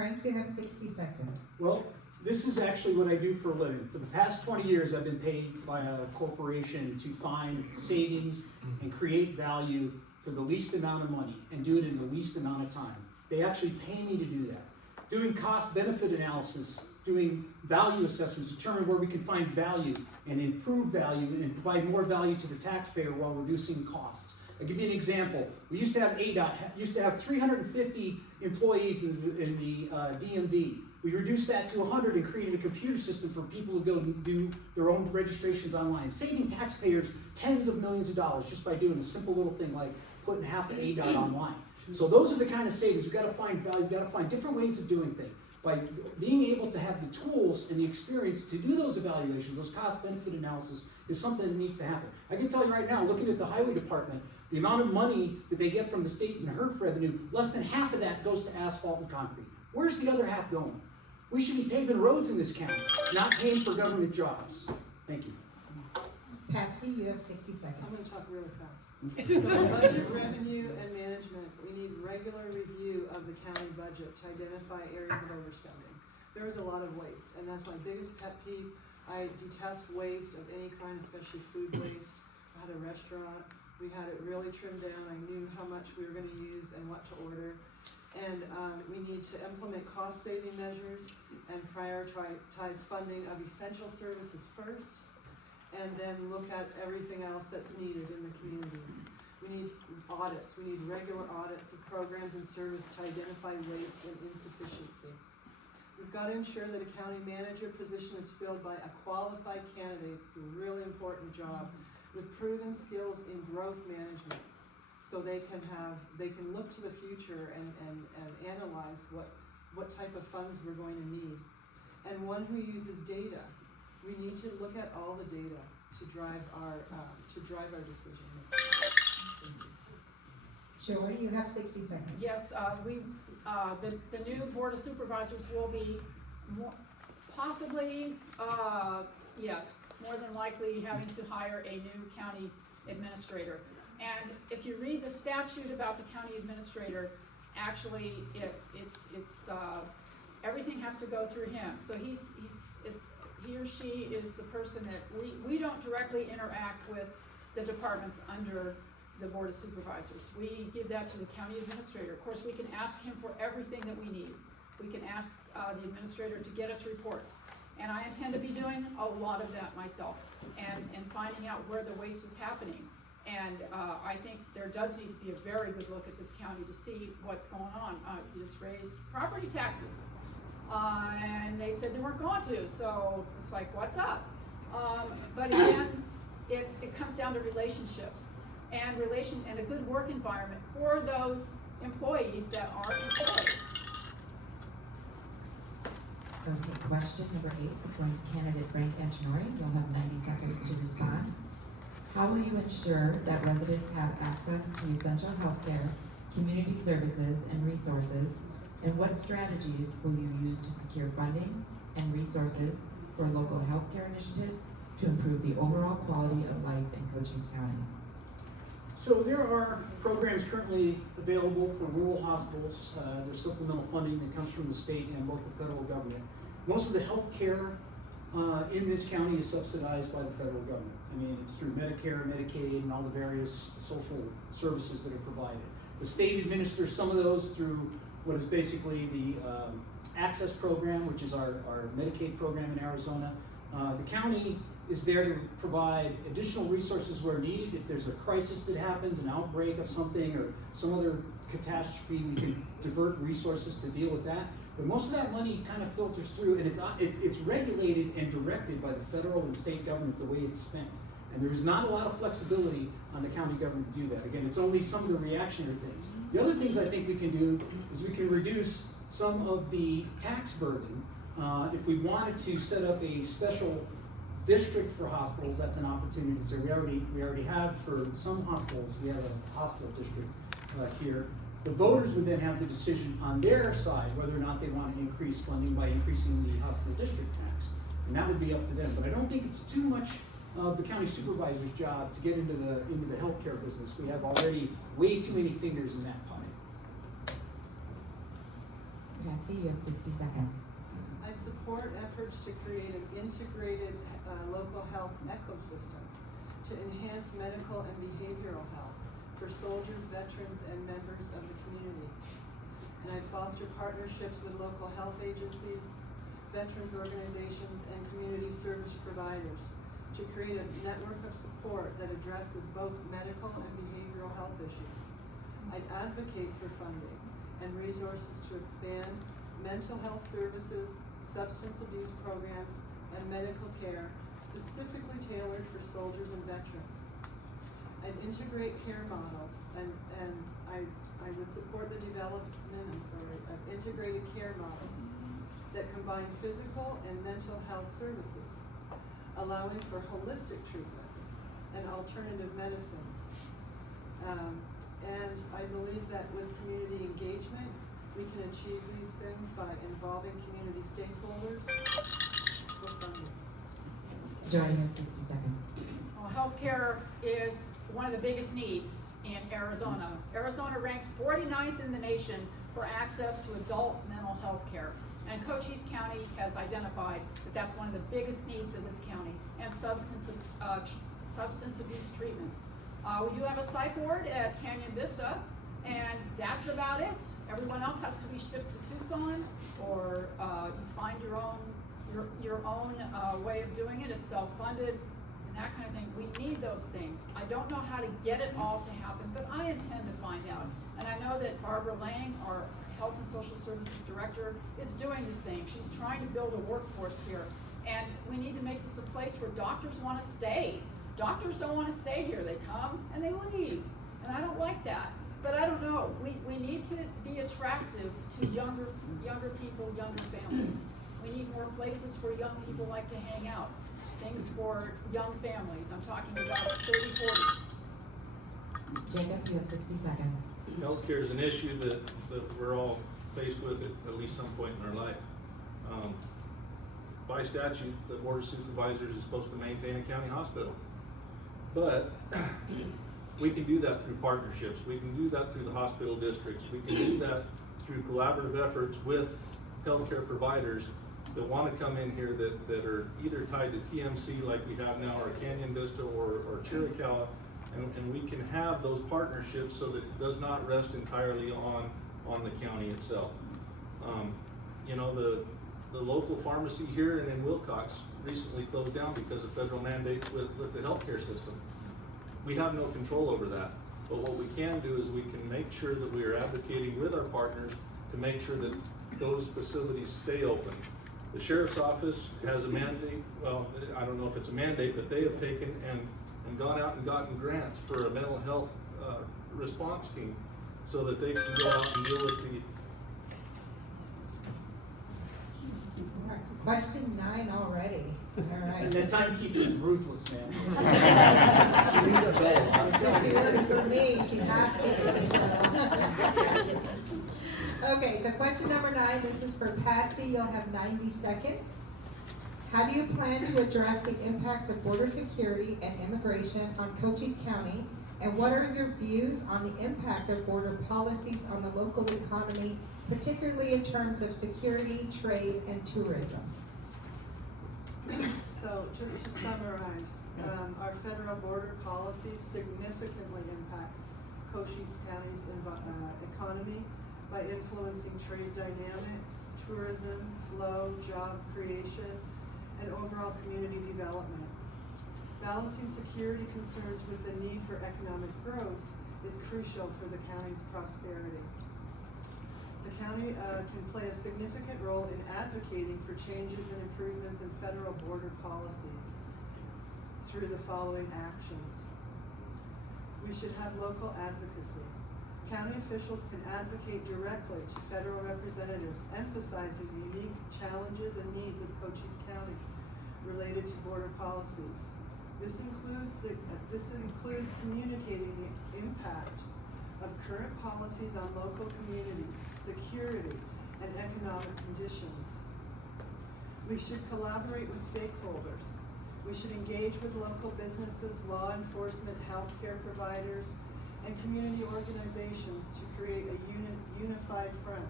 Frank, you have 60 seconds. Well, this is actually what I do for a living. For the past 20 years, I've been paid by a corporation to find savings and create value for the least amount of money and do it in the least amount of time. They actually pay me to do that. Doing cost-benefit analysis, doing value assessments, determine where we can find value and improve value and provide more value to the taxpayer while reducing costs. I'll give you an example. We used to have ADOT, used to have 350 employees in the DMV. We reduced that to 100 and created a computer system for people to go and do their own registrations online, saving taxpayers tens of millions of dollars just by doing a simple little thing like putting half of ADOT online. So those are the kind of savings. We've got to find value, we've got to find different ways of doing things. By being able to have the tools and the experience to do those evaluations, those cost-benefit analysis is something that needs to happen. I can tell you right now, looking at the highway department, the amount of money that they get from the state in HERF revenue, less than half of that goes to asphalt and concrete. Where's the other half going? We should be paving roads in this county, not paying for government jobs. Thank you. Patsy, you have 60 seconds. I'm gonna talk really fast. So budget revenue and management, we need regular review of the county budget to identify areas of overspending. There is a lot of waste, and that's my biggest pet peeve. I detest waste of any kind, especially food waste. I had a restaurant, we had it really trimmed down. I knew how much we were gonna use and what to order. And we need to implement cost-saving measures and prioritize funding of essential services first, and then look at everything else that's needed in the communities. We need audits, we need regular audits of programs and service to identify waste and insufficiency. We've got to ensure that a county manager position is filled by a qualified candidate. It's a really important job with proven skills in growth management. So they can look to the future and analyze what type of funds we're going to need. And one who uses data. We need to look at all the data to drive our decision making. Joy, you have 60 seconds. Yes, the new Board of Supervisors will be possibly, more than likely having to hire a new county administrator. And if you read the statute about the county administrator, actually everything has to go through him. So he or she is the person that we don't directly interact with the departments under the Board of Supervisors. We give that to the county administrator. Of course, we can ask him for everything that we need. We can ask the administrator to get us reports. And I intend to be doing a lot of that myself and finding out where the waste is happening. And I think there does need to be a very good look at this county to see what's going on. We just raised property taxes. And they said they weren't going to, so it's like, what's up? But again, it comes down to relationships and a good work environment for those employees that are employed. Okay, question number 8 is going to candidate Frank Antonori. You'll have 90 seconds to respond. How will you ensure that residents have access to essential healthcare, community services, and resources? And what strategies will you use to secure funding and resources for local healthcare initiatives to improve the overall quality of life in Cochise County? So there are programs currently available for rural hospitals. There's supplemental funding that comes from the state and both the federal government. Most of the health care in this county is subsidized by the federal government. I mean, it's through Medicare, Medicaid, and all the various social services that are provided. The state administers some of those through what is basically the Access Program, which is our Medicaid program in Arizona. The county is there to provide additional resources where needed. If there's a crisis that happens, an outbreak of something, or some other catastrophe, we can divert resources to deal with that. But most of that money kind of filters through, and it's regulated and directed by the federal and state government the way it's spent. And there is not a lot of flexibility on the county government to do that. Again, it's only some of the reactionary things. The other things I think we can do is we can reduce some of the tax burden. If we wanted to set up a special district for hospitals, that's an opportunity. So we already have for some hospitals, we have a hospital district here. The voters would then have the decision on their side whether or not they want to increase funding by increasing the hospital district tax. And that would be up to them. But I don't think it's too much of the county supervisor's job to get into the healthcare business. We have already way too many fingers in that pie. Okay. Patsy, you have 60 seconds. I support efforts to create an integrated local health ecosystem to enhance medical and behavioral health for soldiers, veterans, and members of the community. And I foster partnerships with local health agencies, veterans organizations, and community service providers to create a network of support that addresses both medical and behavioral health issues. I'd advocate for funding and resources to expand mental health services, substance abuse programs, and medical care specifically tailored for soldiers and veterans. I'd integrate care models, and I would support the development, of integrated care models that combine physical and mental health services, allowing for holistic treatments and alternative medicines. And I believe that with community engagement, we can achieve these things by involving community stakeholders for funding. Joy, you have 60 seconds. Well, healthcare is one of the biggest needs in Arizona. Arizona ranks 49th in the nation for access to adult mental health care. And Cochise County has identified that that's one of the biggest needs in this county, and substance abuse treatment. We do have a psych ward at Canyon Vista, and that's about it. Everyone else has to be shipped to Tucson, or you find your own way of doing it. It's self-funded and that kind of thing. We need those things. I don't know how to get it all to happen, but I intend to find out. And I know that Barbara Lang, our Health and Social Services Director, is doing the same. She's trying to build a workforce here. And we need to make this a place where doctors want to stay. Doctors don't want to stay here. They come and they leave. And I don't like that. But I don't know. We need to be attractive to younger people, younger families. We need more places where young people like to hang out. Things for young families. I'm talking about 30, 40s. Jacob, you have 60 seconds. Healthcare is an issue that we're all faced with at least some point in our life. By statute, the Board of Supervisors is supposed to maintain a county hospital. But we can do that through partnerships. We can do that through the hospital districts. We can do that through collaborative efforts with healthcare providers that want to come in here that are either tied to TMC like we have now, or Canyon Vista, or Chiricahua, and we can have those partnerships so that it does not rest entirely on the county itself. You know, the local pharmacy here and in Wilcox recently closed down because of federal mandates with the healthcare system. We have no control over that, but what we can do is we can make sure that we are advocating with our partners to make sure that those facilities stay open. The sheriff's office has a mandate, well, I don't know if it's a mandate, but they have taken and gone out and gotten grants for a mental health response team so that they can go out and deal with the. Question 9 already. All right. And the timekeeper is ruthless, man. She works for me, she has to. Okay, so question number 9, this is for Patsy. You'll have 90 seconds. How do you plan to address the impacts of border security and immigration on Cochise County? And what are your views on the impact of border policies on the local economy, particularly in terms of security, trade, and tourism? So just to summarize, our federal border policies significantly impact Cochise County's economy by influencing trade dynamics, tourism, flow, job creation, and overall community development. Balancing security concerns with the need for economic growth is crucial for the county's prosperity. The county can play a significant role in advocating for changes and improvements in federal border policies through the following actions. We should have local advocacy. County officials can advocate directly to federal representatives, emphasizing the unique challenges and needs of Cochise County related to border policies. This includes communicating the impact of current policies on local communities, security, and economic conditions. We should collaborate with stakeholders. We should engage with local businesses, law enforcement, healthcare providers, and community organizations to create a unified front.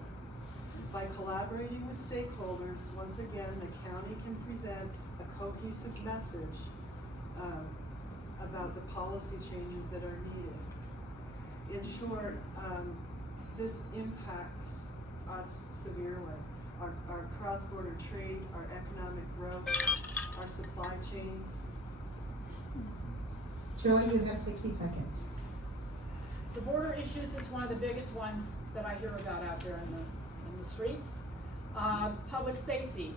By collaborating with stakeholders, once again, the county can present a cohesive message about the policy changes that are needed. In short, this impacts us severely. Our cross-border trade, our economic growth, our supply chains. Joy, you have 60 seconds. The border issues is one of the biggest ones that I hear about out there in the streets. Public safety,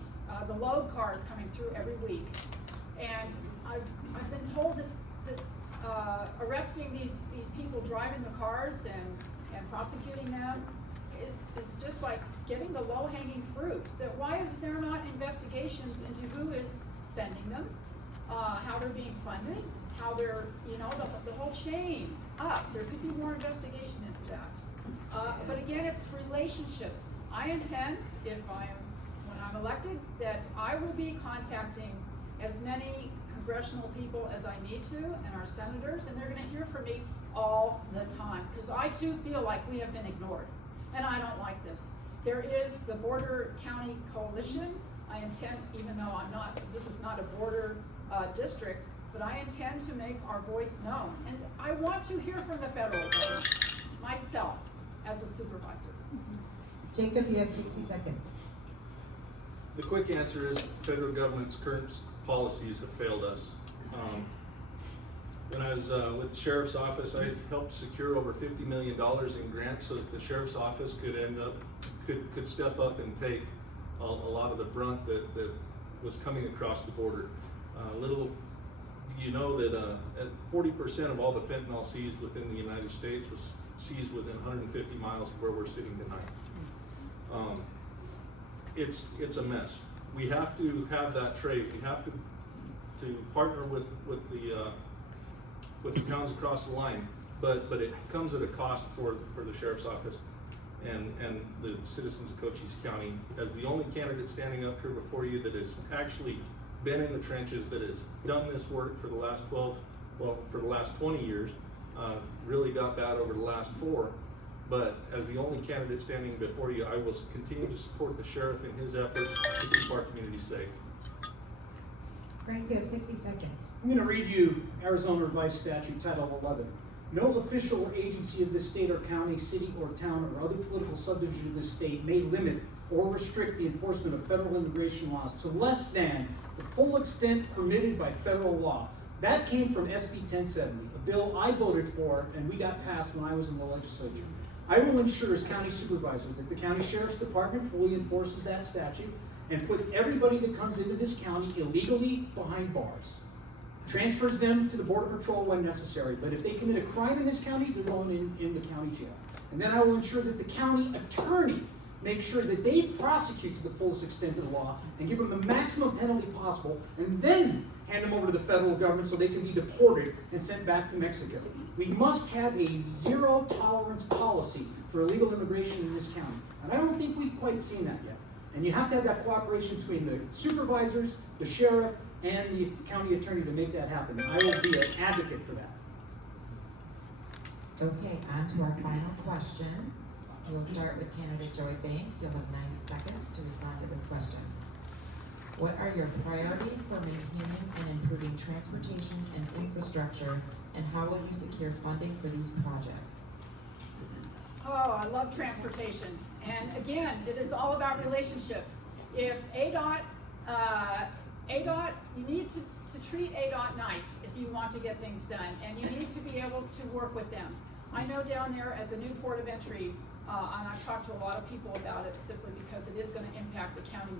the load cars coming through every week. And I've been told that arresting these people driving the cars and prosecuting them is just like getting the low-hanging fruit. That why is there not investigations into who is sending them, how they're being funded, how they're, the whole chain up. There could be more investigation into that. But again, it's relationships. I intend, when I'm elected, that I will be contacting as many congressional people as I need to, and our senators, and they're gonna hear from me all the time, because I too feel like we have been ignored, and I don't like this. There is the Border County Coalition. I intend, even though this is not a border district, but I intend to make our voice known. And I want to hear from the federal government, myself, as a supervisor. Jacob, you have 60 seconds. The quick answer is federal government's current policies have failed us. When I was with the sheriff's office, I helped secure over $50 million in grants so that the sheriff's office could step up and take a lot of the brunt that was coming across the border. Little you know that 40% of all the fentanyl seized within the United States was seized within 150 miles of where we're sitting tonight. It's a mess. We have to have that trade. We have to partner with the towns across the line, but it comes at a cost for the sheriff's office and the citizens of Cochise County. As the only candidate standing up here before you that has actually been in the trenches, that has done this work for the last 20 years, really got that over the last 4. But as the only candidate standing before you, I will continue to support the sheriff in his efforts to keep our community safe. Frank, you have 60 seconds. I'm going to read you Arizona Revised Statute Title 11. No official or agency of this state or county, city or town, or other political subdivision of this state may limit or restrict the enforcement of federal immigration laws to less than the full extent permitted by federal law. That came from SB 1070, a bill I voted for and we got passed when I was in the legislature. I will ensure as county supervisor that the county sheriff's department fully enforces that statute and puts everybody that comes into this county illegally behind bars. Transfers them to the Border Patrol when necessary, but if they commit a crime in this county, they're going in the county jail. And then I will ensure that the county attorney makes sure that they prosecute to the fullest extent of the law and give them the maximum penalty possible, and then hand them over to the federal government so they can be deported and sent back to Mexico. We must have a zero tolerance policy for illegal immigration in this county. And I don't think we've quite seen that yet. And you have to have that cooperation between the supervisors, the sheriff, and the county attorney to make that happen. I will be an advocate for that. Okay, on to our final question. We'll start with candidate Joy Banks. You'll have 90 seconds to respond to this question. What are your priorities for maintaining and improving transportation and infrastructure, and how will you secure funding for these projects? Oh, I love transportation. And again, it is all about relationships. If ADOT, you need to treat ADOT nice if you want to get things done, and you need to be able to work with them. I know down there at the new port of entry, and I've talked to a lot of people about it simply because it is going to impact the county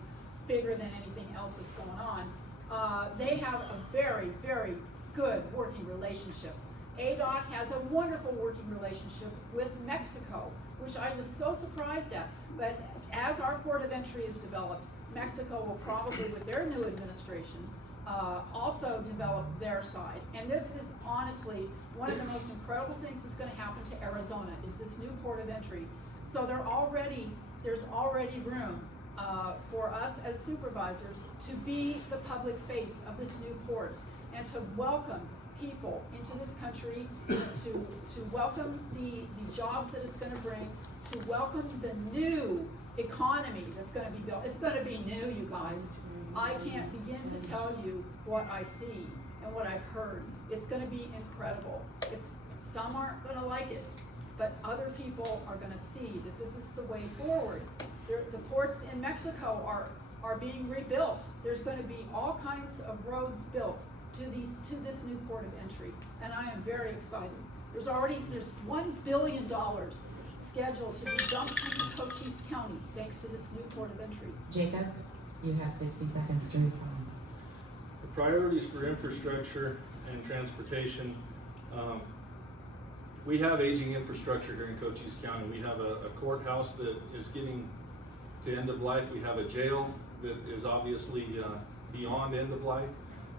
bigger than anything else that's going on. They have a very, very good working relationship. ADOT has a wonderful working relationship with Mexico, which I was so surprised at. But as our port of entry is developed, Mexico will probably, with their new administration, also develop their side. And this is honestly one of the most incredible things that's going to happen to Arizona is this new port of entry. So there's already room for us as supervisors to be the public face of this new port and to welcome people into this country, to welcome the jobs that it's going to bring, to welcome the new economy that's gonna be built. It's gonna be new, you guys. I can't begin to tell you what I see and what I've heard. It's gonna be incredible. Some aren't gonna like it, but other people are gonna see that this is the way forward. The ports in Mexico are being rebuilt. There's gonna be all kinds of roads built to this new port of entry, and I am very excited. There's $1 billion scheduled to be dumped into Cochise County thanks to this new port of entry. Jacob, you have 60 seconds to respond. The priorities for infrastructure and transportation, we have aging infrastructure here in Cochise County. We have a courthouse that is getting to end of life. We have a jail that is obviously beyond end of life.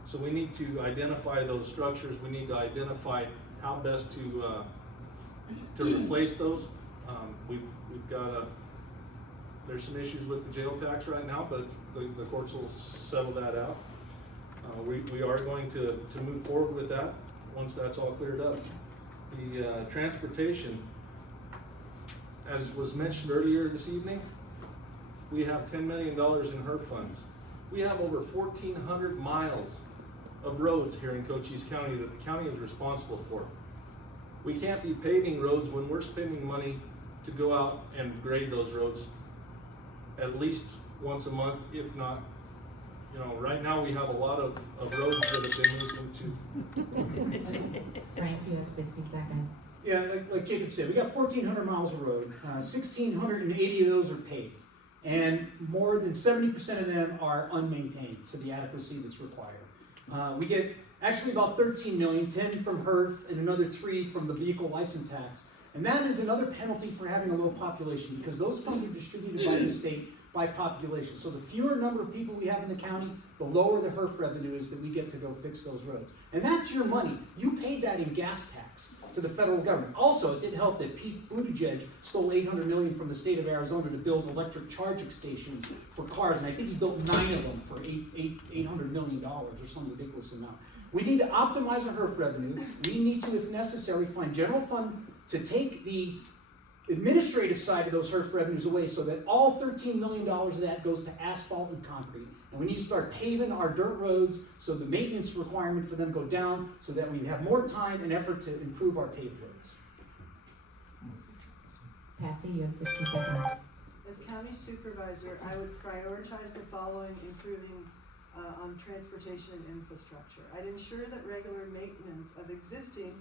So we need to identify those structures. We need to identify how best to replace those. We've got there's some issues with the jail tax right now, but the courts will settle that out. We are going to move forward with that once that's all cleared up. The transportation, as was mentioned earlier this evening, we have $10 million in HERF funds. We have over 1,400 miles of roads here in Cochise County that the county is responsible for. We can't be paving roads when we're spending money to go out and grade those roads at least once a month, if not, right now we have a lot of roads that have been moved into. Frank, you have 60 seconds. Yeah, like Jacob said, we got 1,400 miles of road. 1,680 of those are paved. And more than 70% of them are unmaintained to the adequacy that's required. We get actually about 13 million, 10 from HERF and another 3 from the vehicle license tax. And that is another penalty for having a low population because those funds are distributed by the state by population. So the fewer number of people we have in the county, the lower the HERF revenue is that we get to go fix those roads. And that's your money. You paid that in gas tax to the federal government. Also, it didn't help that Pete Buttigieg stole $800 million from the state of Arizona to build electric charging stations for cars, and I think he built 9 of them for $800 million or some ridiculous amount. We need to optimize our HERF revenue. We need to, if necessary, find general fund to take the administrative side of those HERF revenues away so that all $13 million of that goes to asphalt and concrete. And we need to start paving our dirt roads so the maintenance requirement for them go down so that we have more time and effort to improve our paved roads. Patsy, you have 60 seconds. As county supervisor, I would prioritize the following, improving on transportation and infrastructure. I'd ensure that regular maintenance of existing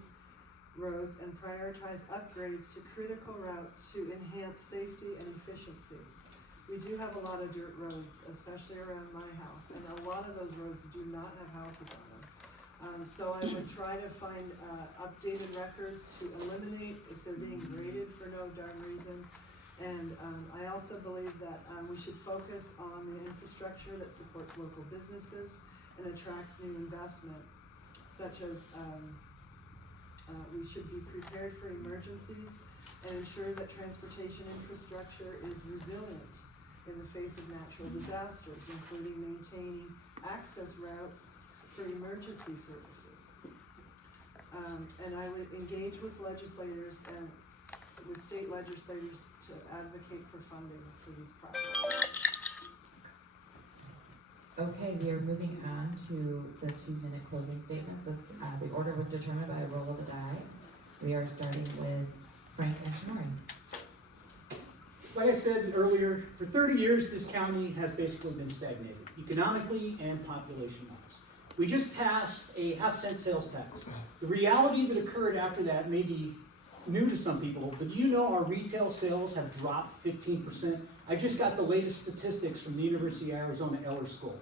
roads and prioritize upgrades to critical routes to enhance safety and efficiency. We do have a lot of dirt roads, especially around my house, and a lot of those roads do not have houses on them. So I would try to find updated records to eliminate if they're being graded for no darn reason. And I also believe that we should focus on the infrastructure that supports local businesses and attracts new investment, such as we should be prepared for emergencies and ensure that transportation infrastructure is resilient in the face of natural disasters, including maintaining access routes for emergency services. And I would engage with legislators and with state legislators to advocate for funding for these projects. Okay, we are moving on to the 2-minute closing statements. The order was determined by a roll of the die. We are starting with Frank Antonori. Like I said earlier, for 30 years, this county has basically been stagnated, economically and population-wise. We just passed a half-cent sales tax. The reality that occurred after that may be new to some people, but do you know our retail sales have dropped 15%? I just got the latest statistics from the University of Arizona Eller School.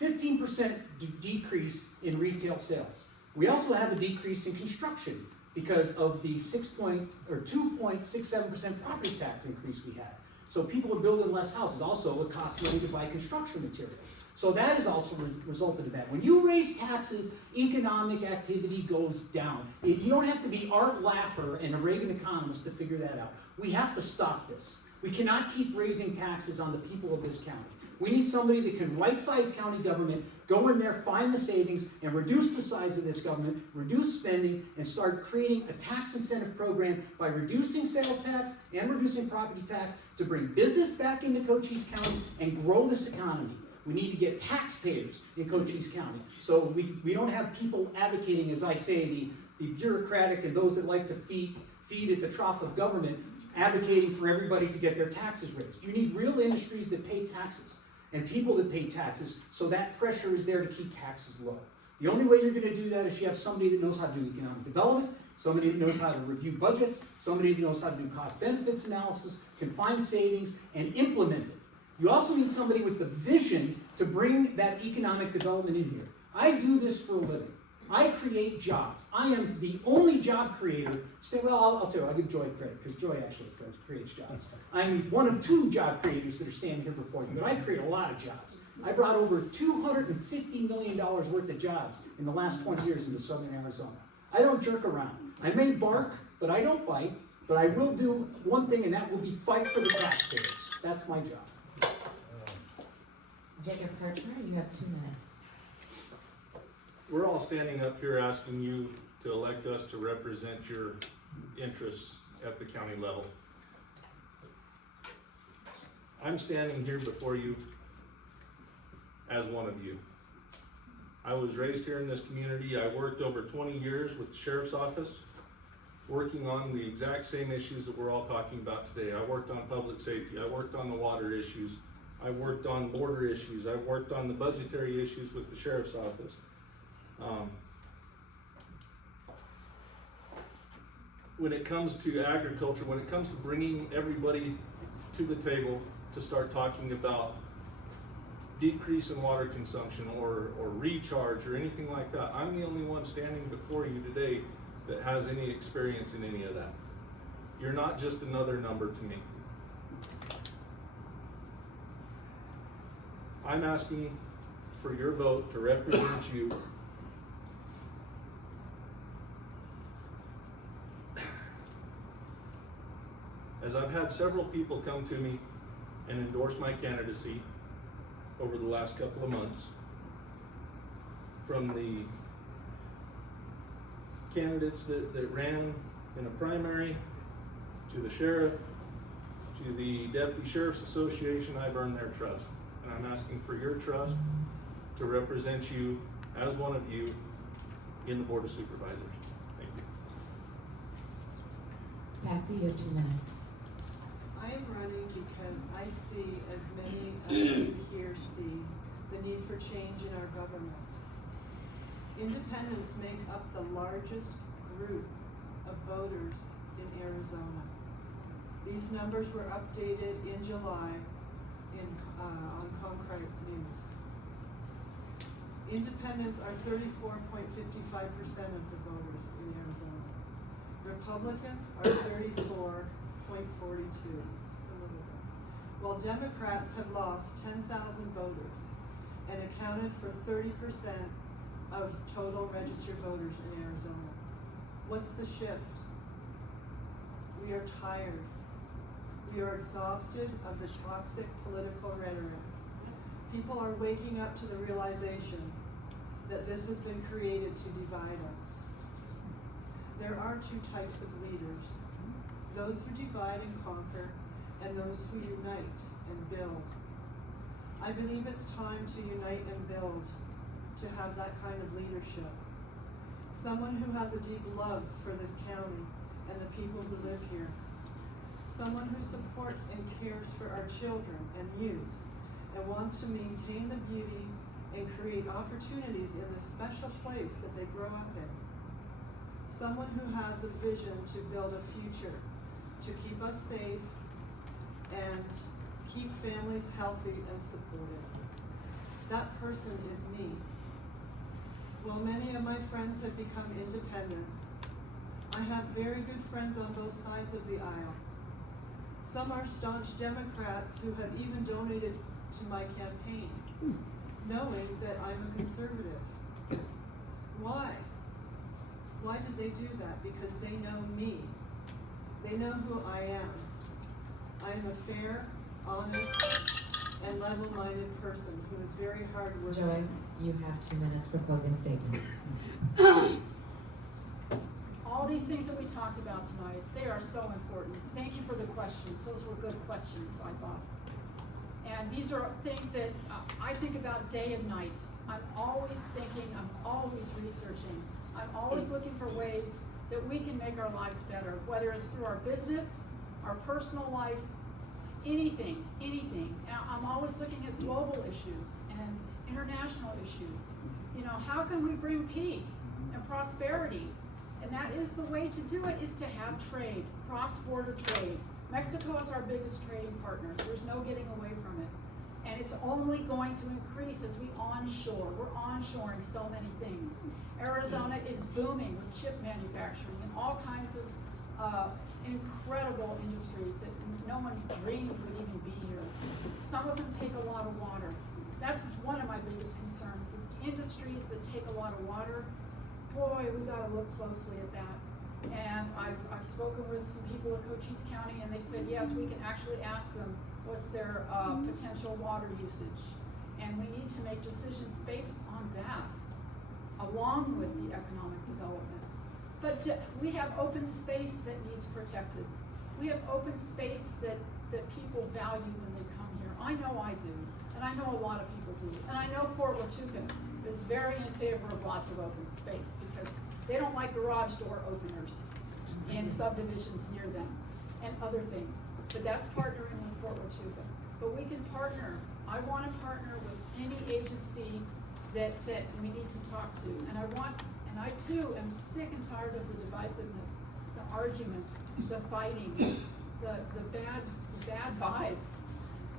15% decrease in retail sales. We also have a decrease in construction because of the 2.67% property tax increase we had. So people are building less houses. Also, it costs money to buy construction materials. So that has also resulted in that. When you raise taxes, economic activity goes down. You don't have to be Art Laffer and a Reagan economist to figure that out. We have to stop this. We cannot keep raising taxes on the people of this county. We need somebody that can right-size county government, go in there, find the savings, and reduce the size of this government, reduce spending, and start creating a tax incentive program by reducing sales tax and reducing property tax to bring business back into Cochise County and grow this economy. We need to get taxpayers in Cochise County. So we don't have people advocating, as I say, the bureaucratic and those that like to feed at the trough of government, advocating for everybody to get their taxes raised. You need real industries that pay taxes and people that pay taxes, so that pressure is there to keep taxes low. The only way you're going to do that is you have somebody that knows how to do economic development, somebody that knows how to review budgets, somebody that knows how to do cost benefits analysis, can find savings, and implement it. You also need somebody with the vision to bring that economic development in here. I do this for a living. I create jobs. I am the only job creator. I'll tell you, I'll give Joy credit, because Joy actually creates jobs. I'm one of 2 job creators that are standing here before you, but I create a lot of jobs. I brought over $250 million worth of jobs in the last 20 years into southern Arizona. I don't jerk around. I may bark, but I don't bite. But I will do one thing, and that will be fight for the taxpayers. That's my job. Jacob Partner, you have 2 minutes. We're all standing up here asking you to elect us to represent your interests at the county level. I'm standing here before you as one of you. I was raised here in this community. I worked over 20 years with the sheriff's office, working on the exact same issues that we're all talking about today. I worked on public safety. I worked on the water issues. I worked on border issues. I worked on the budgetary issues with the sheriff's office. When it comes to agriculture, when it comes to bringing everybody to the table to start talking about decrease in water consumption or recharge or anything like that, I'm the only one standing before you today that has any experience in any of that. You're not just another number to me. I'm asking for your vote to represent you. As I've had several people come to me and endorse my candidacy over the last couple of months, from the candidates that ran in a primary, to the sheriff, to the Deputy Sheriff's Association, I've earned their trust. And I'm asking for your trust to represent you as one of you in the Board of Supervisors. Thank you. Patsy, you have 2 minutes. I am running because I see, as many of you here see, the need for change in our government. Independents make up the largest group of voters in Arizona. These numbers were updated in July on Concrete News. Independents are 34.55% of the voters in Arizona. Republicans are 34.42%. While Democrats have lost 10,000 voters and accounted for 30% of total registered voters in Arizona. What's the shift? We are tired. We are exhausted of the toxic political rhetoric. People are waking up to the realization that this has been created to divide us. There are 2 types of leaders: those who divide and conquer, and those who unite and build. I believe it's time to unite and build, to have that kind of leadership. Someone who has a deep love for this county and the people who live here. Someone who supports and cares for our children and youth and wants to maintain the beauty and create opportunities in this special place that they grow up in. Someone who has a vision to build a future, to keep us safe and keep families healthy and supported. That person is me. While many of my friends have become independents, I have very good friends on both sides of the aisle. Some are staunch Democrats who have even donated to my campaign, knowing that I'm a conservative. Why? Why did they do that? Because they know me. They know who I am. I am a fair, honest, and level-minded person who is very hardworking. Joy, you have 2 minutes for closing statement. All these things that we talked about tonight, they are so important. Thank you for the questions. Those were good questions, I thought. And these are things that I think about day and night. I'm always thinking, I'm always researching. I'm always looking for ways that we can make our lives better, whether it's through our business, our personal life, anything. And I'm always looking at global issues and international issues. You know, how can we bring peace and prosperity? And that is the way to do it, is to have trade, cross-border trade. Mexico is our biggest trading partner. There's no getting away from it. And it's only going to increase as we onshore. We're onshoring so many things. Arizona is booming with chip manufacturing and all kinds of incredible industries that no one dreamed would even be here. Some of them take a lot of water. That's one of my biggest concerns, is industries that take a lot of water. Boy, we gotta look closely at that. And I've spoken with some people in Cochise County, and they said, yes, we can actually ask them what's their potential water usage. And we need to make decisions based on that, along with the economic development. But we have open space that needs protected. We have open space that people value when they come here. I know I do, and I know a lot of people do. And I know Fort Huachuca is very in favor of lots of open space, because they don't like garage door openers in subdivisions near them and other things. But that's partnering with Fort Huachuca. But we can partner. I want to partner with any agency that we need to talk to. And I too am sick and tired of the divisiveness, the arguments, the fighting, the bad vibes.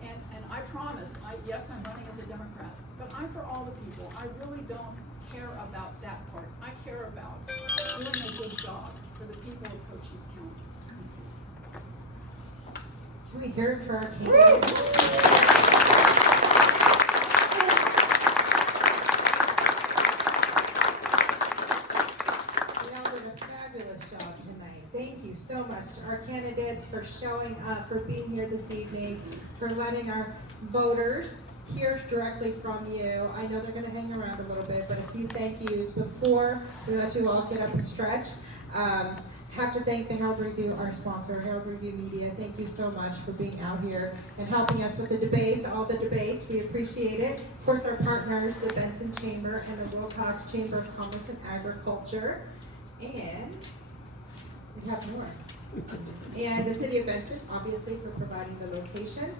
And I promise, yes, I'm running as a Democrat, but I'm for all the people. I really don't care about that part. I care about doing a good job for the people of Cochise County. Can we hear it for our candidates? Y'all did a fabulous job tonight. Thank you so much to our candidates for showing up, for being here this evening, for letting our voters hear directly from you. I know they're going to hang around a little bit, but a few thank yous before we let you all get up and stretch. Have to thank the Herald Review, our sponsor, Herald Review Media. Thank you so much for being out here and helping us with the debates, all the debates. We appreciate it. Of course, our partners, the Benson Chamber and the Wilcox Chamber of Commerce and Agriculture. And we have more. And the City of Benson, obviously, for providing the location.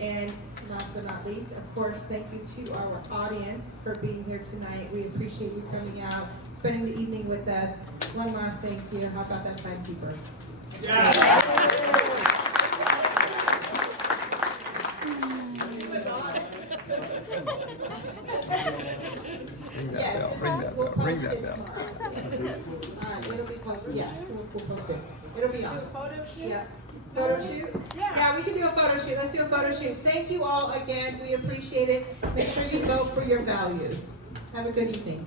And last but not least, of course, thank you to our audience for being here tonight. We appreciate you coming out, spending the evening with us. One last thank you. How about that timekeeper? Yeah. Yes, we'll post it tomorrow. It'll be posted. Yeah, we'll post it. It'll be on. Do a photo shoot? Yeah. Photo shoot? Yeah. Yeah, we can do a photo shoot. Let's do a photo shoot. Thank you all again. We appreciate it. Make sure you vote for your values. Have a good evening.